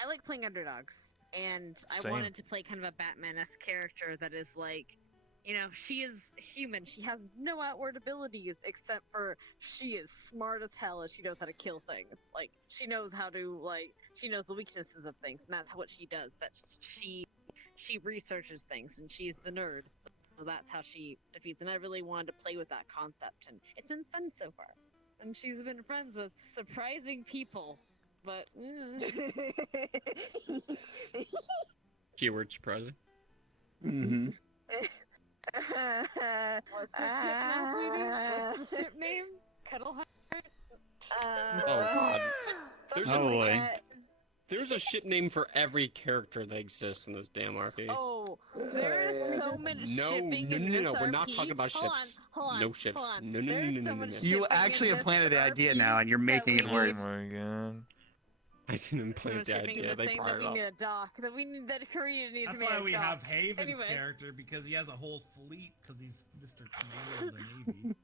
I like playing underdogs, and I Same. wanted to play kind of a Batman-esque character that is like, she is human. She has no outward abilities except for she is smart as hell and she knows how to kill things. Like she knows how to she knows the weaknesses of things, and that's what she does. That she researches things, and she's the nerd. So that's how she defeats. And I really wanted to play with that concept, and it's been fun so far. And she's been friends with surprising people, but. Keyword surprising. Mm-hmm. What's the ship now, sweetie? What's the ship name? Cuddle Heart? Oh god. There's Oh, a boy. there's a ship name for every character that exists in this damn RP. Oh, there is so much shipping in this No, we're RP. not talking about Hold ships. on, No ships. hold on. No, There is so no. much You shipping actually in have this planted the idea RP now, and you're making that it we Oh worse. my god. I didn't So plant much the shipping in idea. this They thing brought that it we up. need a dock. That Korea needs That's to make why a we dock. have Haven's Anyway. character, because he has a whole fleet, because he's Mr. Commander of the Navy.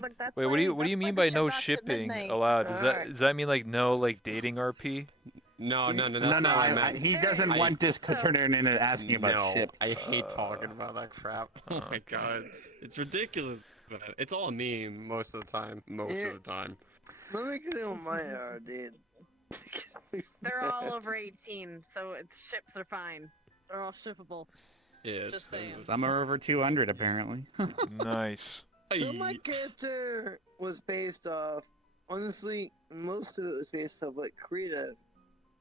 Look, that's Wait, why, what do you that's why mean the by ship no docks at shipping midnight. allowed? Alright. Does that mean like no like dating RP? No, that's No, not what I I, meant. he doesn't I- want this to So- turn into asking about No, ships. I hate talking about that crap. Oh my okay. god. It's ridiculous. But it's all a meme most of the time. Most Yeah. of the time. Let me get on my dude. They're all over 18, so ships are fine. They're all shippable. Yeah, it's Just saying. Some are over 200, apparently. Nice. So my character was based off, honestly, most of it was based off what Krita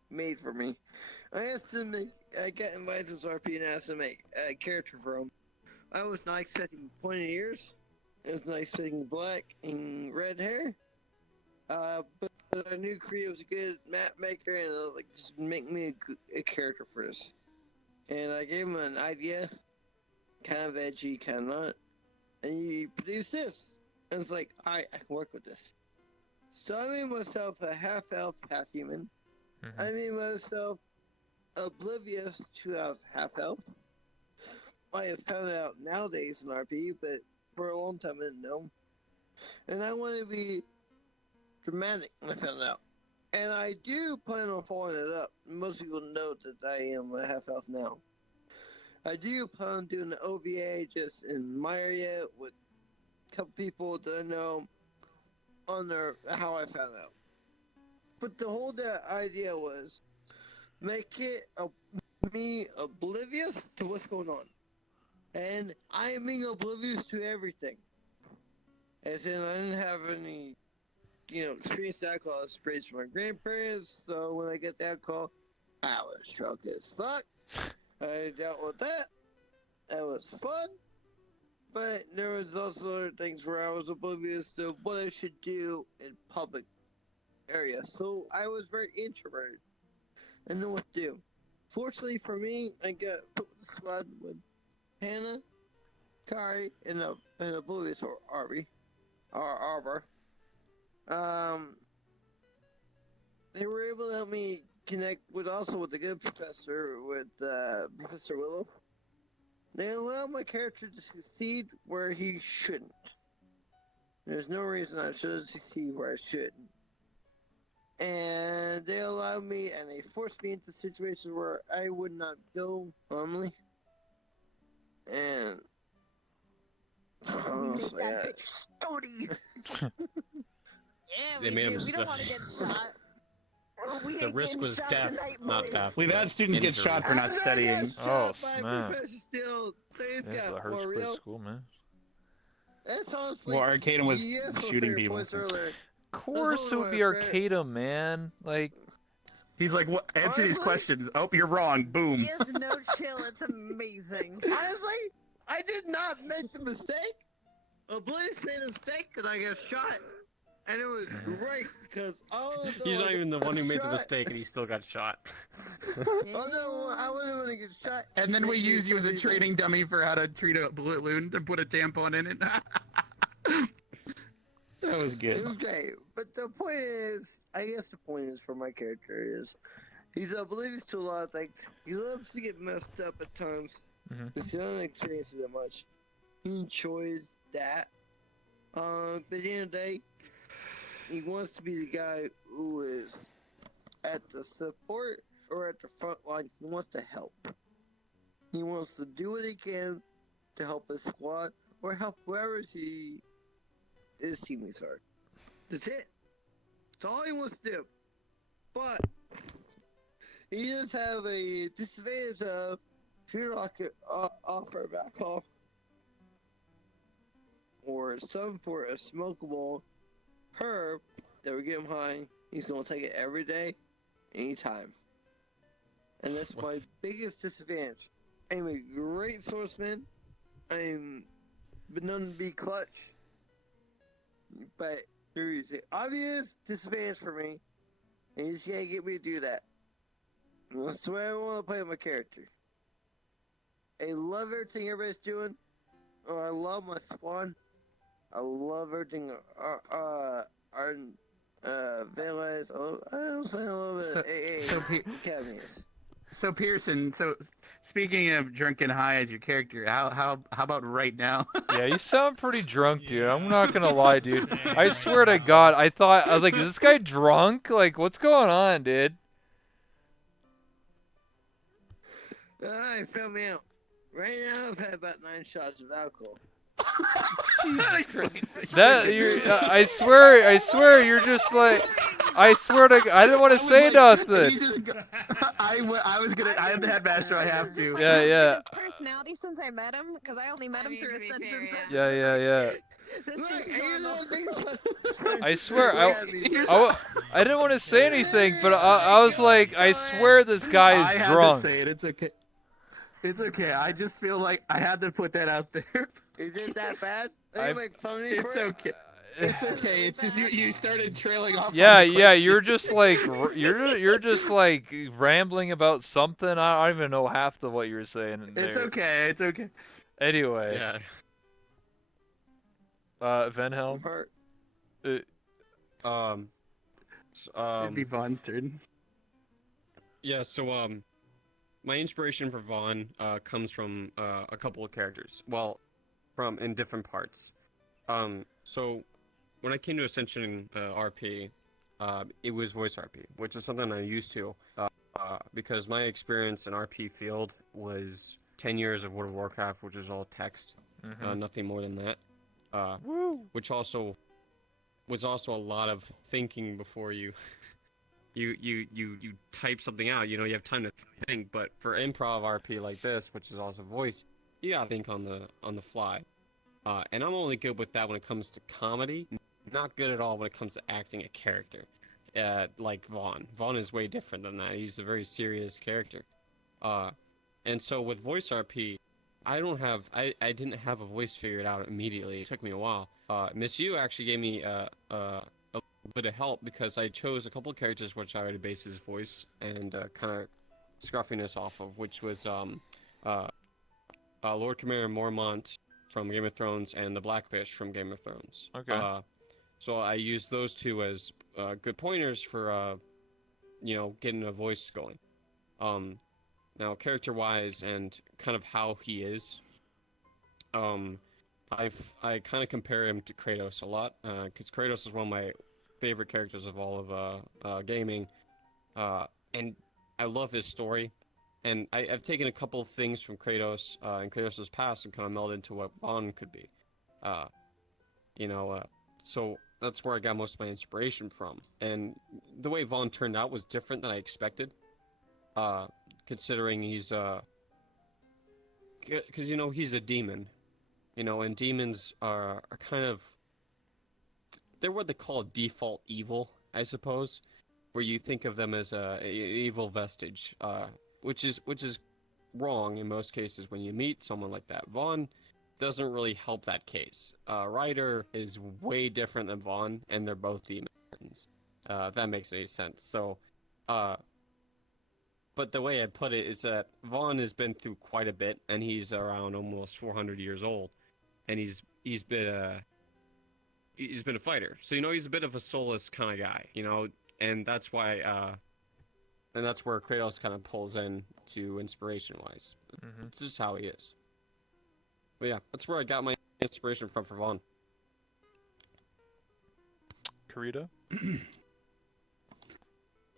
made for me. I got invited to this RP and asked to make a character for him. I was not expecting pointy ears. I was not expecting black and red hair. But I knew Krita was a good map maker, and just make me a character for this. And I gave him an idea, kind of edgy, kind of not. And he produced this. And it's like, alright, I can work with this. So I made myself a half elf, half human. Mhm. I made myself oblivious to I was half elf. I have found out nowadays in RP, but for a long time I didn't know. And I want to be dramatic when I found out. And I do plan on following it up. Most people know that I am a half elf now. I do plan on doing the OVA just in my area with a couple people that I know on how I found out. But the whole idea was make it me oblivious to what's going on. And I am being oblivious to everything. As in, I didn't have any, experience with alcohol. I was raised from my grandparents, so when I get that call, I was drunk as fuck. I dealt with that. That was fun. But there was also other things where I was oblivious to what I should do in public areas. So I was very introverted. I know what to do. Fortunately for me, I got put with the squad with Hannah, Kari, and oblivious or Arbor. They were able to help me connect with the good professor, with Professor Willow. They allow my character to succeed where he shouldn't. There's no reason I should succeed where I shouldn't. And they allowed me, and they forced me into situations where I would not go normally. And honestly, Make that bitch sturdy. Yeah, They we made do. him We don't stuff. want to get shot. Oh, we The ain't risk getting was shot death, tonight, not boys. death. We've had students get shot for not after I studying. got shot Oh, by snap. Professor Steele, things Yes, got that hurts more pretty real. school, man. That's honestly. Well, Arcadum was yes, my shooting favorite people. points earlier. Of course one it of would my be favorite- Arcadum, man. Like, He's like, "What? Answer these Honestly? questions." Oh, you're wrong. Boom. He has no chill. It's amazing. Honestly, I did not make the mistake. Oblivious made a mistake and I got shot. And it was great because all of He's not even the one who made the shot. mistake, and he still got shot. Although I wouldn't want to get shot. And then we Make use you as a some people- training dummy for how to treat a balloon and put a tampon in it. That was It good. was great. But the point is, I guess the point is for my character is, he's oblivious to a lot of things. He loves to get messed up at times. Mhm. Because he doesn't experience it that much. He enjoys that. But at the end of the day, he wants to be the guy who is at the support or at the front line. He wants to help. He wants to do what he can to help his squad or help whoever his teammates are. That's it. That's all he wants to do. But he does have a disadvantage of if you're not offer a back call or some for a smokable herb that would get him high, he's gonna take it every day, anytime. And that's my biggest disadvantage. I'm a great swordsman. I'm been known to be clutch. But there's an obvious disadvantage for me. And he's gonna get me to do that. And that's the way I want to play my character. I love everything everybody's doing. Oh, I love my squad. I love everything our villas. I don't say a little bit AA Academy is. So Pearson, speaking of drunken high as your character, how about right now? Yeah, you sound pretty drunk, dude. Yeah, I'm not that's gonna what I lie, was dude. saying I right swear to now. God, I was like, is this guy drunk? Like, what's going on, dude? Fill me out. Right now, I've had about 9 shots of alcohol. Jesus Christ. That I swear, you're just like, I swear to, I didn't want to say nothing. I was gonna. I am the headmaster. I have to. Yeah, yeah. His personality since I met him, because I only met him through to be Ascension. fair, so- Yeah. This Look, seems and you normal. know the thing I swear, Here's- I didn't want to say anything, but I was like, I swear this guy I is had drunk. to say it. It's okay. It's okay. I just feel like I had to put that out there. Is it that bad? I- Are you making fun of me for It's it? okay. It's okay. It's just you started trailing off. Yeah, on the yeah, question. you're just like you're just like rambling about something. I don't even know half of what you were saying in It's there. okay. It's okay. Anyway, Yeah. Venhelm. Hurt. Um, It'd be Vaughn's turn. yeah, so, my inspiration for Vaughn, comes from, a couple of characters. Well, from, in different parts. So, when I came to Ascension, RP, it was voice RP, which is something I'm used to, because my experience in RP field was 10 years of World of Warcraft, which is all text, nothing more than that. Which also was also a lot of thinking before you type something out. You know, you have time to think. But for improv RP like this, which is also voice, you gotta think on the fly. And I'm only good with that when it comes to comedy. Not good at all when it comes to acting a character. Like Vaughn. Vaughn is way different than that. He's a very serious character. And so with voice RP, I didn't have a voice figured out immediately. It took me a while. Miss Yu actually gave me a bit of help because I chose a couple of characters which I would base his voice and kind of scruffiness off of, which was Lord Chimera Mormont from Game of Thrones and the Blackfish from Game of Thrones. Okay. So I used those two as good pointers for getting a voice going. Now, character-wise and kind of how he is, I kind of compare him to Kratos a lot, because Kratos is one of my favorite characters of all of gaming, and I love his story, and I've taken a couple of things from Kratos and Kratos' past and kind of melded into what Vaughn could be, so that's where I got most of my inspiration from, and the way Vaughn turned out was different than I expected. Considering he's because he's a demon, and demons are kind of, they're what they call default evil, I suppose, where you think of them as a evil vestige, which is wrong in most cases when you meet someone like that. Vaughn doesn't really help that case. Ryder is way different than Vaughn, and they're both demons. If that makes any sense. So, but the way I put it is that Vaughn has been through quite a bit, and he's around almost 400 years old, and he's been a fighter. So he's a bit of a soulless kind of guy, and that's why and that's where Kratos kind of pulls in to inspiration-wise. It's just how he is. But yeah, that's where I got my inspiration from for Vaughn. Karita?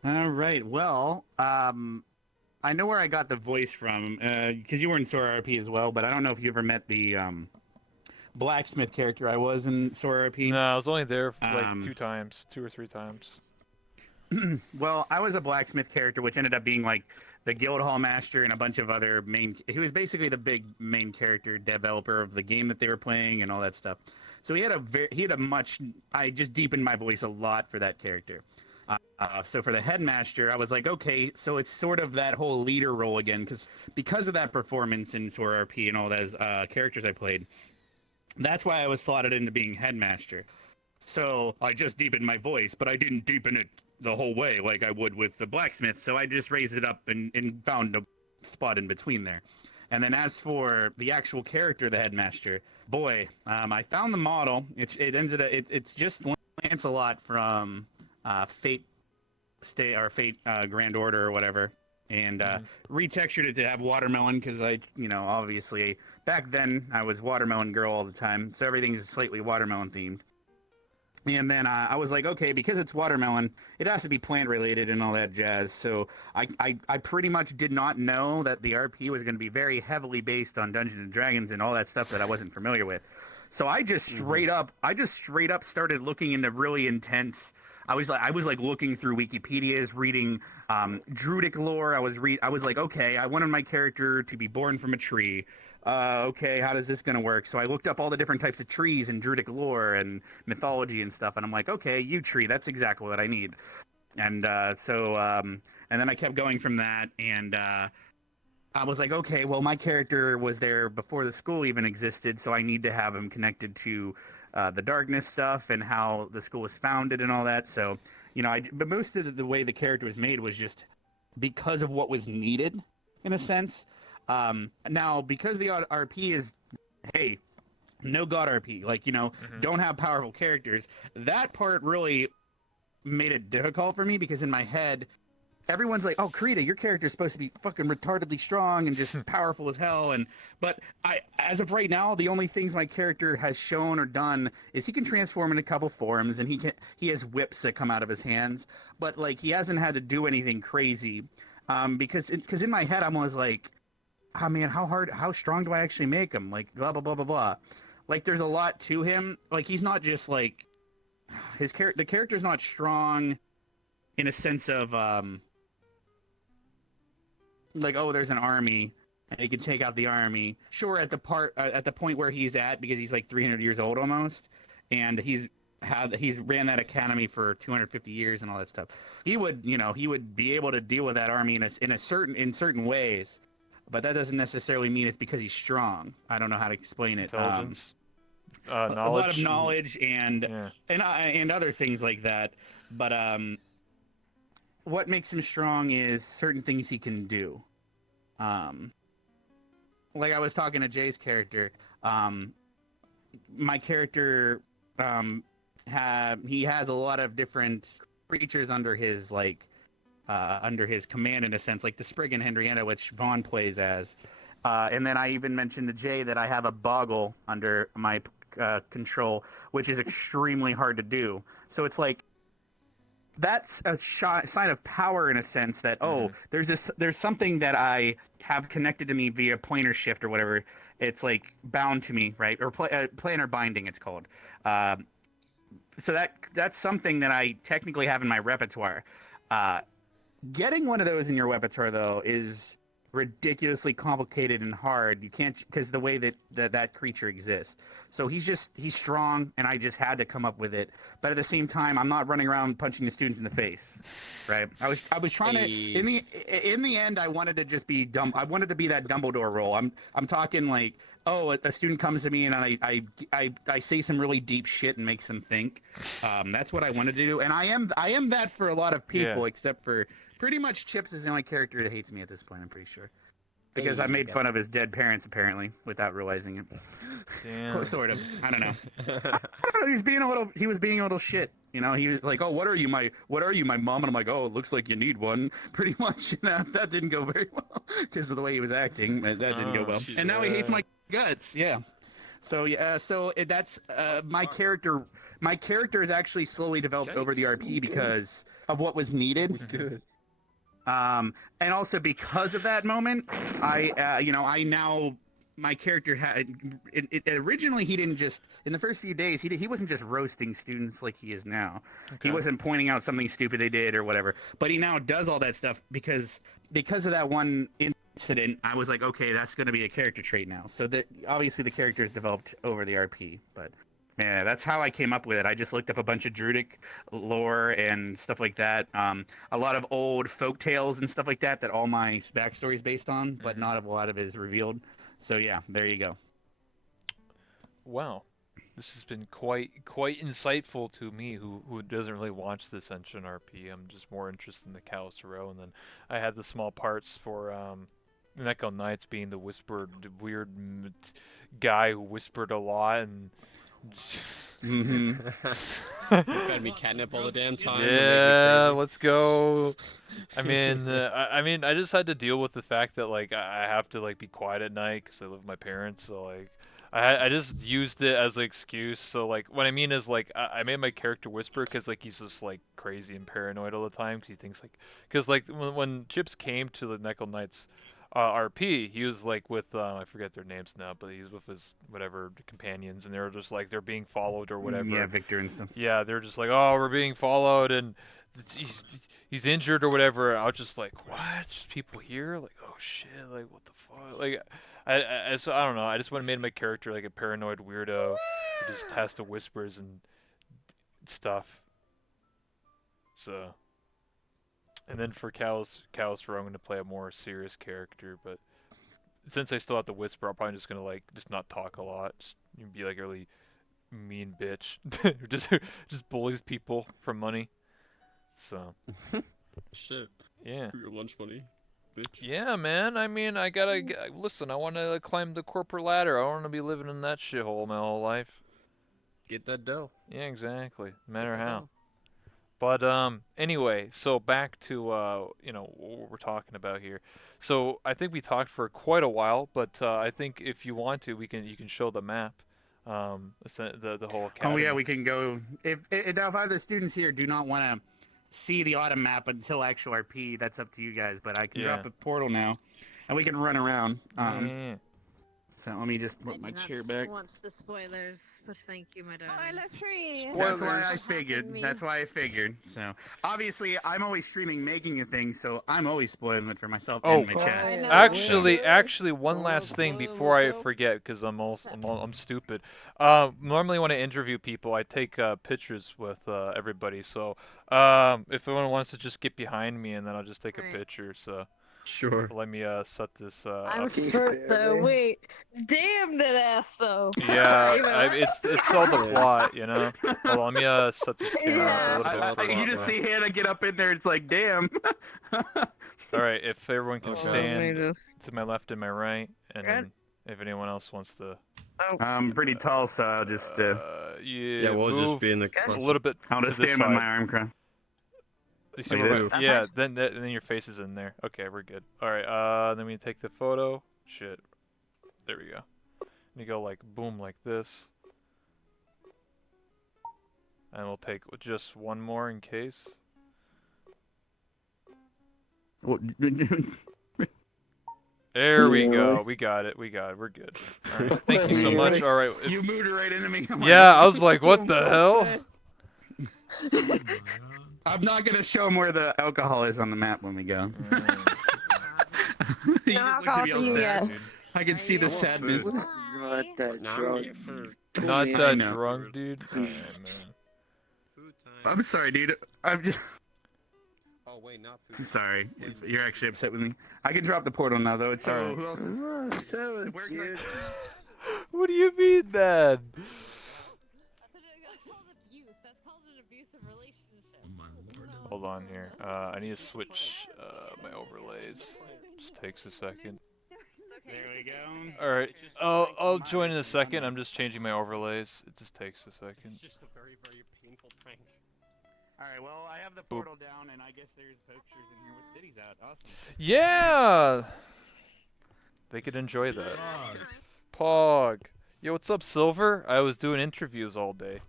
All right. Well, I know where I got the voice from because you were in Sora RP as well, but I don't know if you ever met the blacksmith character I was in Sora RP. No, I was only there like Um, 2 or 3 times. Well, I was a blacksmith character, which ended up being like the Guildhall Master and a bunch of other main. He was basically the big main character developer of the game that they were playing and all that stuff. So he had a much. I just deepened my voice a lot for that character. So for the headmaster, I was like, okay, so it's sort of that whole leader role again, because of that performance in Sora RP and all those characters I played. That's why I was slotted into being headmaster. So I just deepened my voice, but I didn't deepen it the whole way like I would with the blacksmith. So I just raised it up and found a spot in between there. And then as for the actual character, the headmaster, boy, I found the model. It's just Lancelot from Fate Grand Order or whatever, and retextured it to have watermelon because obviously back then I was watermelon girl all the time, so everything's slightly watermelon themed. And then I was like, okay, because it's watermelon, it has to be plant related and all that jazz. So I pretty much did not know that the RP was going to be very heavily based on Dungeons and Dragons and all that stuff that I wasn't familiar with. So I just straight up started looking into really intense. I was like looking through Wikipedia's, reading Druidic lore. I was like, okay, I wanted my character to be born from a tree. Okay, how does this gonna work? So I looked up all the different types of trees in Druidic lore and mythology and stuff, and I'm like, okay, yew tree, that's exactly what I need. And and then I kept going from that, and I was like, okay, well, my character was there before the school even existed, so I need to have him connected to the darkness stuff and how the school was founded and all that. So, but most of the way the character was made was just because of what was needed, in a sense. Now, because the RP is, hey, no God RP, don't have powerful characters, that part really made it difficult for me because in my head, everyone's like, oh, Karita, your character's supposed to be fucking retardedly strong and just powerful as hell. But as of right now, the only things my character has shown or done is he can transform in a couple forms and he has whips that come out of his hands. But he hasn't had to do anything crazy. Because in my head, I'm always like, oh man, how strong do I actually make him? Blah, blah, blah, blah, blah. There's a lot to him. He's not just the character's not strong in a sense of, oh, there's an army and he can take out the army. Sure, at the point where he's at, because he's 300 years old almost, and he's ran that academy for 250 years and all that stuff. He would be able to deal with that army in certain ways, but that doesn't necessarily mean it's because he's strong. I don't know how to explain it. Intelligence, knowledge. A lot of knowledge and other things like that. But what makes him strong is certain things he can do. Like I was talking to Jay's character, my character he has a lot of different creatures under his command in a sense, like the Sprig and Henrietta, which Vaughn plays as. And then I even mentioned to Jay that I have a Boggle under my control, which is extremely hard to do. So it's that's a sign of power in a sense that, there's something that I have connected to me via planar shift or whatever. It's bound to me, right? Or planar binding, it's called. So that's something that I technically have in my repertoire. Getting one of those in your repertoire, though, is ridiculously complicated and hard. You can't, because the way that creature exists. So he's strong, and I just had to come up with it. But at the same time, I'm not running around punching the students in the face, right? I was trying to in the end, I wanted to just be dumb. I wanted to be that Dumbledore role. I'm talking a student comes to me and I say some really deep shit and makes them think. That's what I want to do, and I am that for a lot of people, except for pretty much Chips is the only character that hates me at this point. I'm pretty sure, because I made fun of his dead parents apparently without realizing it. Damn. Sort of. I don't know. He was being a little shit. He was like, "Oh, what are you, my mom?" And I'm like, "Oh, it looks like you need one." Pretty much. That didn't go very well because of the way he was acting. That didn't go well. And now he hates my guts. Yeah. So yeah, that's my character. My character is actually slowly developed over the RP because of what was needed. Good. And also because of that moment, I now my character had originally he didn't just in the first few days he wasn't just roasting students like he is now. He Okay. wasn't pointing out something stupid they did or whatever. But he now does all that stuff because of that one incident. I was like, okay, that's going to be a character trait now. So that obviously the character is developed over the RP, but. Yeah, that's how I came up with it. I just looked up a bunch of Druidic lore and stuff like that. A lot of old folk tales and stuff like that all my backstory is based on, but Mhm. not a lot of it is revealed. So yeah, there you go. Wow. This has been quite insightful to me, who doesn't really watch the Ascension RP. I'm just more interested in the Callous Row, and then I had the small parts for Echo Knights being the whispered weird guy who whispered a lot and. Mm-hmm. Fed me catnip all the damn time. and made me Yeah, crazy. let's go. I mean, I just had to deal with the fact that like I have to like be quiet at night because I live with my parents. So like, I just used it as an excuse. So like, what I mean is like I made my character whisper because like he's just like crazy and paranoid all the time because he thinks like because like when Chips came to the Nickel Knights. RP, he was like with I forget their names now, but he's with his whatever companions, and they were just like they're being followed or whatever. Yeah, Victor and stuff. Yeah, they're just like, oh, we're being followed, and he's he's injured or whatever. I was just like, what? There's people here? Like, oh shit! Like, what the fuck? Like, so I don't know. I just went and made my character like a paranoid weirdo who just has to whispers and stuff. So, and then for Callous Row, I'm gonna play a more serious character, but since I still have to whisper, I'm probably just gonna like just not talk a lot, just be like a really mean bitch, who just bullies people for money. So Shit. yeah, For your lunch money, bitch. yeah, man. I mean, I gotta listen. I want to climb the corporate ladder. I don't want to be living in that shithole my whole life. Get that dough. Yeah, exactly. No matter Get that how. dough. But anyway, so back to what we're talking about here. So I think we talked for quite a while, but I think if you want to, you can show the map, the whole Oh academy. yeah, we can go. If either students here do not want to see the autumn map until actual RP, that's up to you guys. But I can Yeah. drop a portal now, and we can run around. Yeah. So let me just I put do my not chair back. want the spoilers, but thank you, my darling. Spoiler free. That's why I Spoilers. figured. Me. That's why I figured. So obviously, I'm always streaming making a thing, so I'm always spoiling it for myself Oh, and my chat. I know. Actually, one last thing before I forget, because I'm stupid. Normally when I interview people, I take pictures with everybody. So, if anyone wants to just get behind me, and then I'll just take a Right. picture. So, Sure. let me set this I'm up. short though. Fair. Wait, damn that ass though. Yeah, Sorry, but- it's all the plot, you know. Hold on, let me set this camera up a Yeah. little bit. You just see Hannah get up in there. It's like, damn. All right, if everyone can Okay. stand just... to my left and my right, and Good. then if anyone else wants to. I'm pretty tall, so I'll just Yeah, we'll move just be in the a front. little bit I'll to just this stand with side. my arm crossed. You see like where this? yeah, then your face is in there. Okay, we're good. All right, then we take the photo. Shit, there we go. And you go like boom like this, and we'll take just one more in case. There we go. We got it. We're good. All right, thank you so much. All right. You moved right into me. Come on. Yeah, I was like, what the hell? Oh my god. I'm not gonna show him where the alcohol is on the map when we go. He No just looks alcohol at me for all you sad. yet. I can see the I want sadness. food. Not that Nah, drunk. food. Not I that know. drunk, dude. Oh, man. Food time. I'm sorry, dude. I'm just Oh wait, not I'm food. sorry. If you're actually upset with me. I can drop the portal now, though. It's so. Alright. Who else? Oh, so Where can I- cute. What do you mean, man? That's called abuse. That's called an abusive relationship. Oh my lord. Hold on here. I need to switch my overlays. Just takes a second. There we go. All right. I'll join in a second. I'm just changing my overlays. It just takes a second. It's just a very, very painful prank. Alright, well, I have the portal down, and I guess there's poachers in here with ditties out. Awesome. Yeah. They could enjoy that. God. Pog. Yo, what's up, Silver? I was doing interviews all day.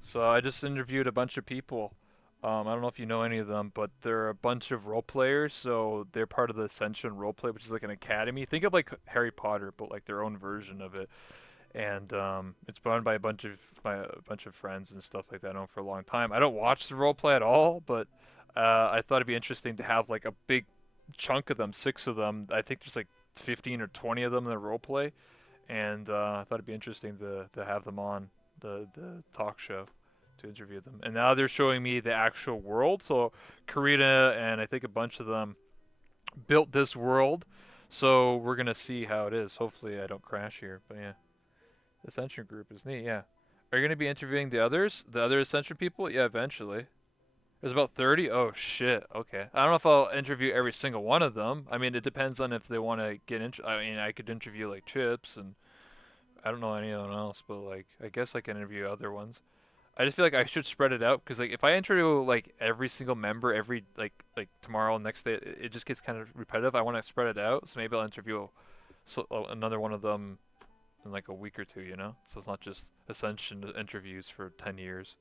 So I just interviewed a bunch of people. I don't know if you know any of them, but they're a bunch of role players. So they're part of the Ascension roleplay, which is like an academy. Think of like Harry Potter, but like their own version of it. And it's run by a bunch of friends and stuff like that. I know for a long time. I don't watch the roleplay at all, but I thought it'd be interesting to have like a big chunk of them, 6 of them. I think there's like 15 or 20 of them in the roleplay, and I thought it'd be interesting to have them on the talk show to interview them. And now they're showing me the actual world. So Karina and I think a bunch of them built this world. So we're gonna see how it is. Hopefully I don't crash here. But yeah, the Ascension group is neat. Yeah. Are you gonna be interviewing the others, the other Ascension people? Yeah, eventually. There's about 30. Oh shit. Okay. I don't know if I'll interview every single one of them. I mean, it depends on if they want to get into. I mean, I could interview like Chips, and I don't know anyone else, but like I guess I can interview other ones. I just feel like I should spread it out because like if I interview like every single member every tomorrow, next day, it just gets kind of repetitive. I want to spread it out, so maybe I'll interview another one of them in like a week or two. So it's not just Ascension interviews for 10 years.